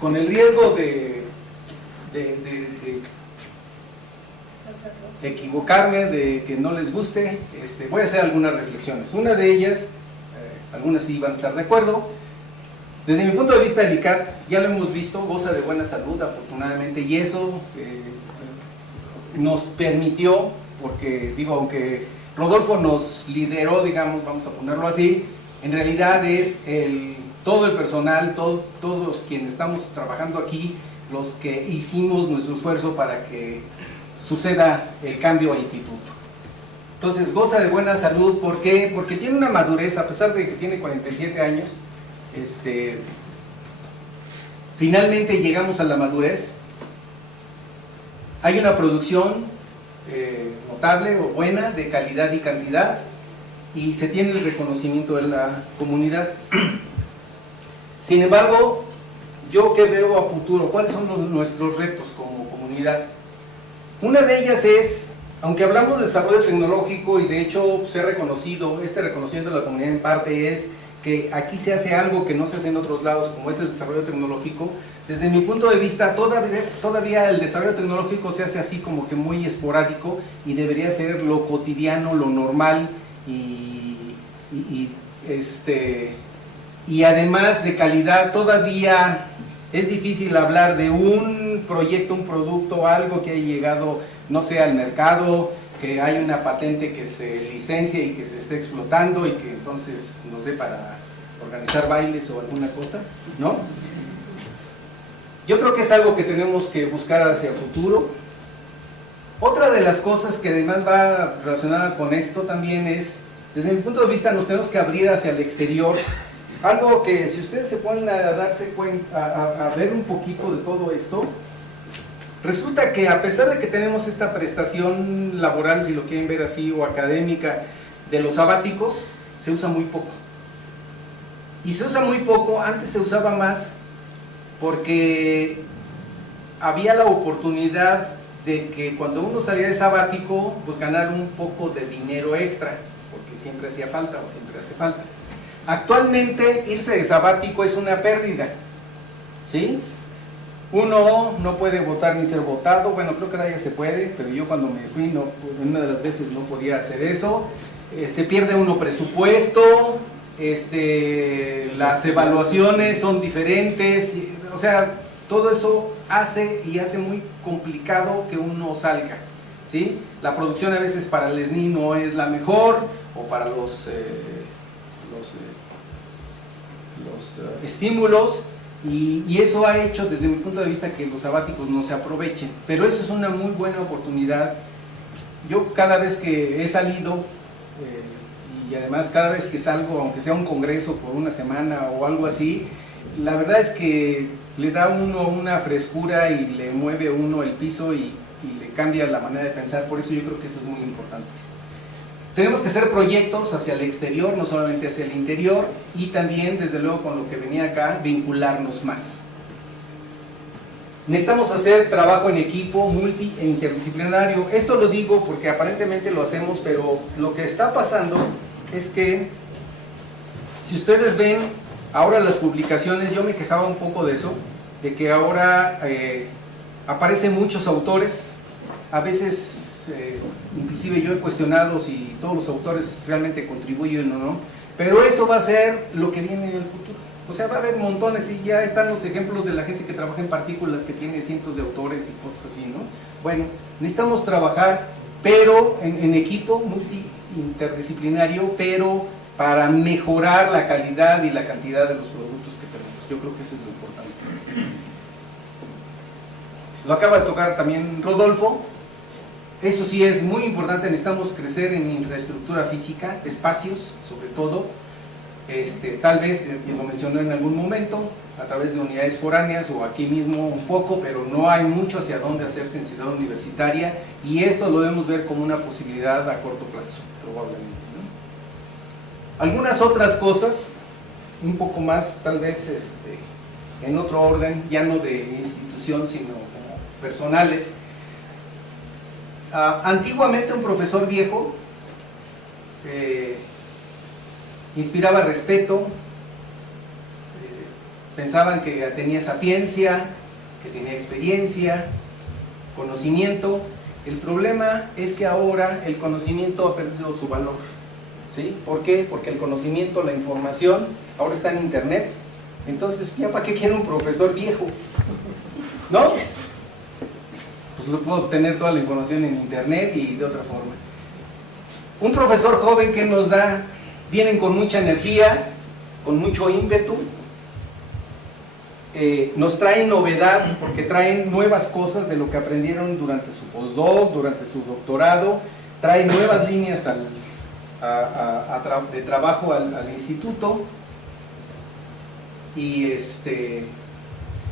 con el riesgo de equivocarme, de que no les guste, voy a hacer algunas reflexiones. Una de ellas, algunas sí van a estar de acuerdo. Desde mi punto de vista, el ICAT, ya lo hemos visto, goza de buena salud, afortunadamente, y eso nos permitió, porque digo, aunque Rodolfo nos lideró, digamos, vamos a ponerlo así, en realidad es todo el personal, todos quienes estamos trabajando aquí, los que hicimos nuestro esfuerzo para que suceda el cambio al instituto. Entonces, goza de buena salud, ¿por qué? Porque tiene una madurez, a pesar de que tiene 47 años, finalmente llegamos a la madurez. Hay una producción notable o buena, de calidad y cantidad, y se tiene el reconocimiento de la comunidad. Sin embargo, yo que veo a futuro, ¿cuáles son nuestros retos como comunidad? Una de ellas es, aunque hablamos de desarrollo tecnológico, y de hecho se ha reconocido, este reconocimiento de la comunidad en parte es que aquí se hace algo que no se hace en otros lados, como es el desarrollo tecnológico. Desde mi punto de vista, todavía el desarrollo tecnológico se hace así como que muy esporádico, y debería ser lo cotidiano, lo normal, y además de calidad. Todavía es difícil hablar de un proyecto, un producto, algo que haya llegado, no sé, al mercado, que hay una patente que se licencia y que se esté explotando y que entonces nos dé para organizar bailes o alguna cosa, ¿no? Yo creo que es algo que tenemos que buscar hacia el futuro. Otra de las cosas que además va relacionada con esto también es, desde mi punto de vista, nos tenemos que abrir hacia el exterior. Algo que, si ustedes se ponen a darse cuenta, a ver un poquito de todo esto, resulta que a pesar de que tenemos esta prestación laboral, si lo quieren ver así, o académica, de los sabáticos, se usa muy poco. Y se usa muy poco, antes se usaba más, porque había la oportunidad de que cuando uno salía de sabático, pues ganar un poco de dinero extra, porque siempre hacía falta o siempre hace falta. Actualmente irse de sabático es una pérdida, ¿sí? Uno no puede votar ni ser votado, bueno, creo que ahora ya se puede, pero yo cuando me fui, una de las veces no podía hacer eso. Pierde uno presupuesto, las evaluaciones son diferentes, o sea, todo eso hace muy complicado que uno salga, ¿sí? La producción a veces para el SNI no es la mejor, o para los estímulos, y eso ha hecho desde mi punto de vista que los sabáticos no se aprovechen, pero eso es una muy buena oportunidad. Yo cada vez que he salido, y además cada vez que salgo, aunque sea un congreso por una semana o algo así, la verdad es que le da a uno una frescura y le mueve a uno el piso y le cambia la manera de pensar. Por eso yo creo que eso es muy importante. Tenemos que hacer proyectos hacia el exterior, no solamente hacia el interior, y también, desde luego, con lo que venía acá, vincularnos más. Necesitamos hacer trabajo en equipo, multi e interdisciplinario. Esto lo digo porque aparentemente lo hacemos, pero lo que está pasando es que, si ustedes ven Ahora las publicaciones, yo me quejaba un poco de eso, de que ahora aparecen muchos autores, a veces inclusive yo he cuestionado si todos los autores realmente contribuyen o no, pero eso va a ser lo que viene en el futuro. O sea, va a haber montones, y ya están los ejemplos de la gente que trabaja en partículas, que tiene cientos de autores y cosas así, ¿no? Bueno, necesitamos trabajar, pero en equipo interdisciplinario, pero para mejorar la calidad y la cantidad de los productos que tenemos. Yo creo que eso es lo importante. Lo acaba de tocar también Rodolfo. Eso sí es muy importante, necesitamos crecer en infraestructura física, espacios sobre todo. Tal vez, lo mencionó en algún momento, a través de unidades foráneas o aquí mismo un poco, pero no hay mucho hacia dónde hacerse en Ciudad Universitaria, y esto lo debemos ver como una posibilidad a corto plazo, probablemente, ¿no? Algunas otras cosas, un poco más, tal vez en otro orden, ya no de institución, sino como personales. Antiguamente un profesor viejo inspiraba respeto, pensaban que tenía sapiencia, que tenía experiencia, conocimiento. El problema es que ahora el conocimiento ha perdido su valor, ¿sí? ¿Por qué? Porque el conocimiento, la información, ahora está en internet. Entonces, ¿ya para qué quiere un profesor viejo? ¿No? Pues lo puedo obtener toda la información en internet y de otra forma. Un profesor joven que nos da, vienen con mucha energía, con mucho ímpetu, nos traen novedad porque traen nuevas cosas de lo que aprendieron durante su postdoc, durante su doctorado, traen nuevas líneas de trabajo al instituto, y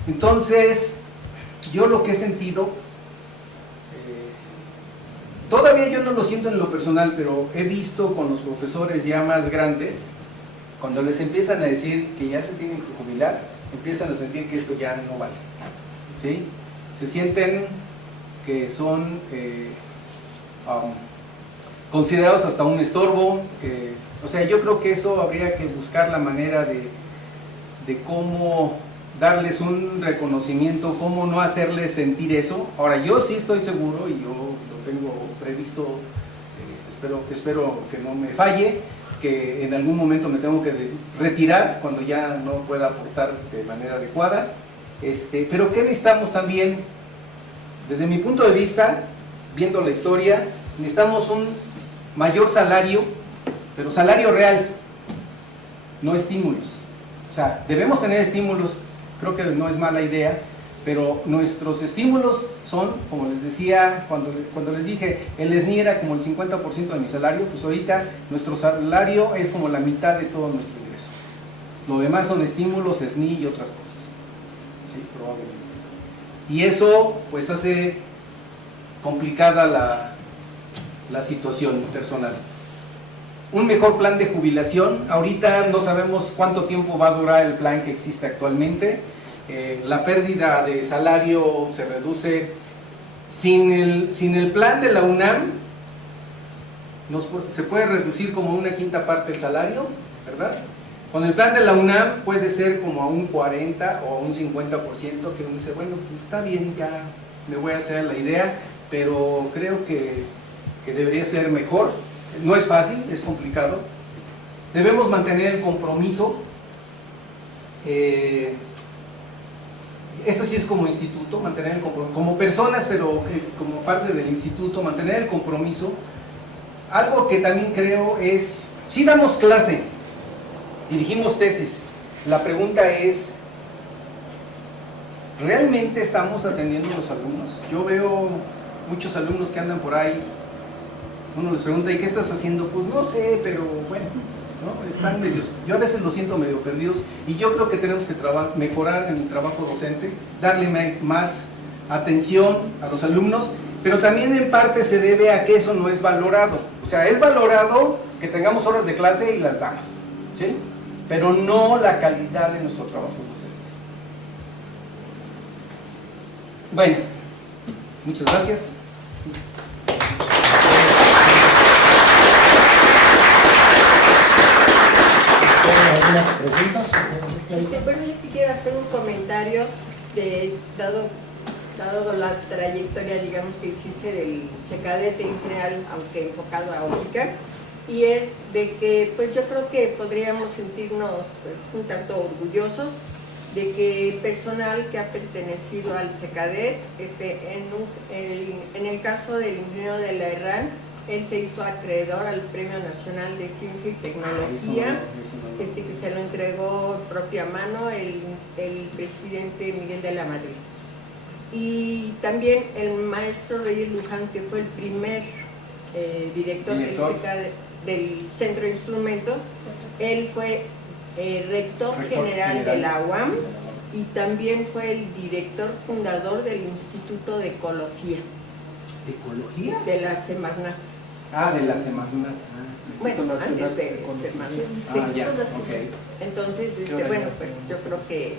entonces yo lo que he sentido, todavía yo no lo siento en lo personal, pero he visto con los profesores ya más grandes, cuando les empiezan a decir que ya se tienen que jubilar, empiezan a sentir que esto ya no vale, ¿sí? Se sienten que son considerados hasta un estorbo, o sea, yo creo que eso habría que buscar la manera de cómo darles un reconocimiento, cómo no hacerles sentir eso. Ahora, yo sí estoy seguro, y yo lo tengo previsto, espero que no me falle, que en algún momento me tengo que retirar cuando ya no pueda aportar de manera adecuada, pero ¿qué necesitamos también? Desde mi punto de vista, viendo la historia, necesitamos un mayor salario, pero salario real, no estímulos. O sea, debemos tener estímulos, creo que no es mala idea, pero nuestros estímulos son, como les decía, cuando les dije, el SNI era como el 50% de mi salario, pues ahorita nuestro salario es como la mitad de todo nuestro ingreso. Lo demás son estímulos, SNI y otras cosas. Sí, probablemente. Y eso pues hace complicada la situación personal. Un mejor plan de jubilación. Ahorita no sabemos cuánto tiempo va a durar el plan que existe actualmente. La pérdida de salario se reduce. Sin el plan de la UNAM se puede reducir como una quinta parte el salario, ¿verdad? Con el plan de la UNAM puede ser como a un 40 o a un 50%, que uno dice, bueno, pues está bien, ya me voy a hacer la idea, pero creo que debería ser mejor. No es fácil, es complicado. Debemos mantener el compromiso. Esto sí es como instituto, mantener el compromiso, como personas, pero como parte del instituto, mantener el compromiso. Algo que también creo es, si damos clase, dirigimos tesis, la pregunta es, ¿realmente estamos atendiendo a los alumnos? Yo veo muchos alumnos que andan por ahí, uno les pregunta, ¿y qué estás haciendo? Pues no sé, pero bueno, ¿no? Están medios, yo a veces los siento medio perdidos, y yo creo que tenemos que mejorar en el trabajo docente, darle más atención a los alumnos, pero también en parte se debe a que eso no es valorado. O sea, es valorado que tengamos horas de clase y las damos, ¿sí? Pero no la calidad de nuestro trabajo docente. Bueno, muchas gracias. Alguna ¿Algunas preguntas? Bueno, yo quisiera hacer un comentario dado la trayectoria, digamos, que existe del Secadete en general, aunque enfocado a óptica, y es de que, pues yo creo que podríamos sentirnos pues, un tanto orgullosos de que personal que ha pertenecido al Secadet, en el caso del ingeniero de la Herrán, él se hizo acreedor al Premio Nacional de Ciencia y Tecnología, que se lo entregó propia mano el presidente Miguel de la Madrid. Y también el maestro Reyes Luján, que fue el primer director del Centro de Instrumentos, él fue rector general de la UAM y también fue el director fundador del Instituto de Ecología. ¿De ecología? De la Semarnat. Ah, de la Semarnat. Bueno, antes de Semarnat. Sí. Ah, ya, ok. Entonces, bueno, pues yo creo que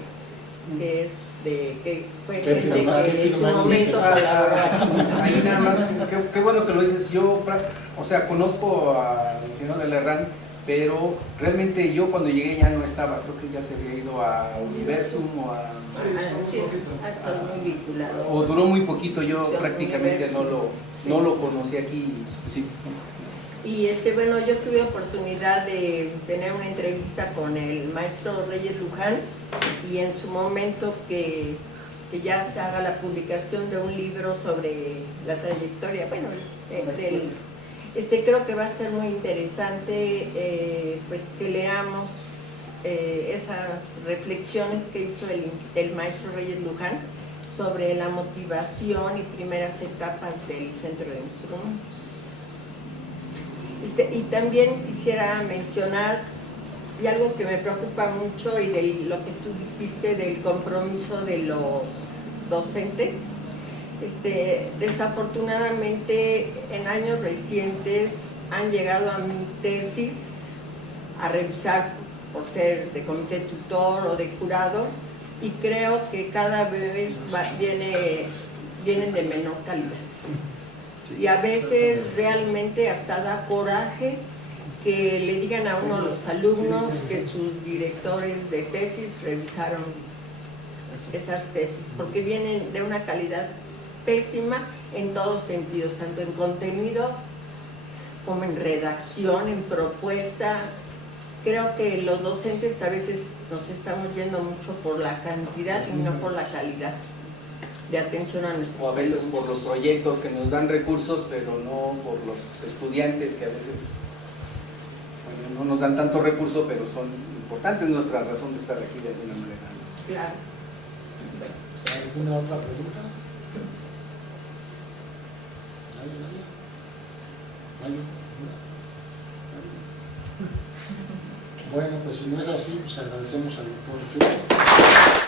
es que fue ¿Qué gente firma? que en su momento colaboró. Ahí nada más, qué bueno que lo dices. Yo, o sea, conozco al ingeniero de la Herrán, pero realmente yo cuando llegué ya no estaba. Creo que ya se había ido a Universum o a... Sí, ha estado muy vinculado. O duró muy poquito, yo Sí, prácticamente no lo conocí aquí. Sí. Y bueno, yo tuve oportunidad de tener una entrevista con el maestro Reyes Luján y en su momento que ya se haga la publicación de un libro sobre la trayectoria, bueno, creo que va a ser muy interesante pues que leamos esas reflexiones que hizo el maestro Reyes Luján sobre la motivación y primeras etapas del Centro de Instrumentos. Y también quisiera mencionar, y algo que me preocupa mucho, y de lo que tú dijiste del compromiso de los docentes, desafortunadamente en años recientes han llegado a mi tesis a revisar por ser de comité tutor o de jurado, y creo que cada vez vienen de menor calidad. Y a veces realmente hasta da coraje que le digan a uno los alumnos que sus directores de tesis revisaron esas tesis, porque vienen de una calidad pésima en todos sentidos, tanto en contenido como en redacción, en propuesta. Creo que los docentes a veces nos estamos yendo mucho por la cantidad y no por la calidad de atención a nuestros O a veces alumnos. por los proyectos que nos dan recursos, pero no por los estudiantes que a veces no nos dan tanto recurso, pero son importantes nuestra razón de estar aquí de alguna manera. Claro. ¿Alguna otra pregunta? ¿Nadie? Bueno, pues si no es así, pues agradecemos al doctor Chu.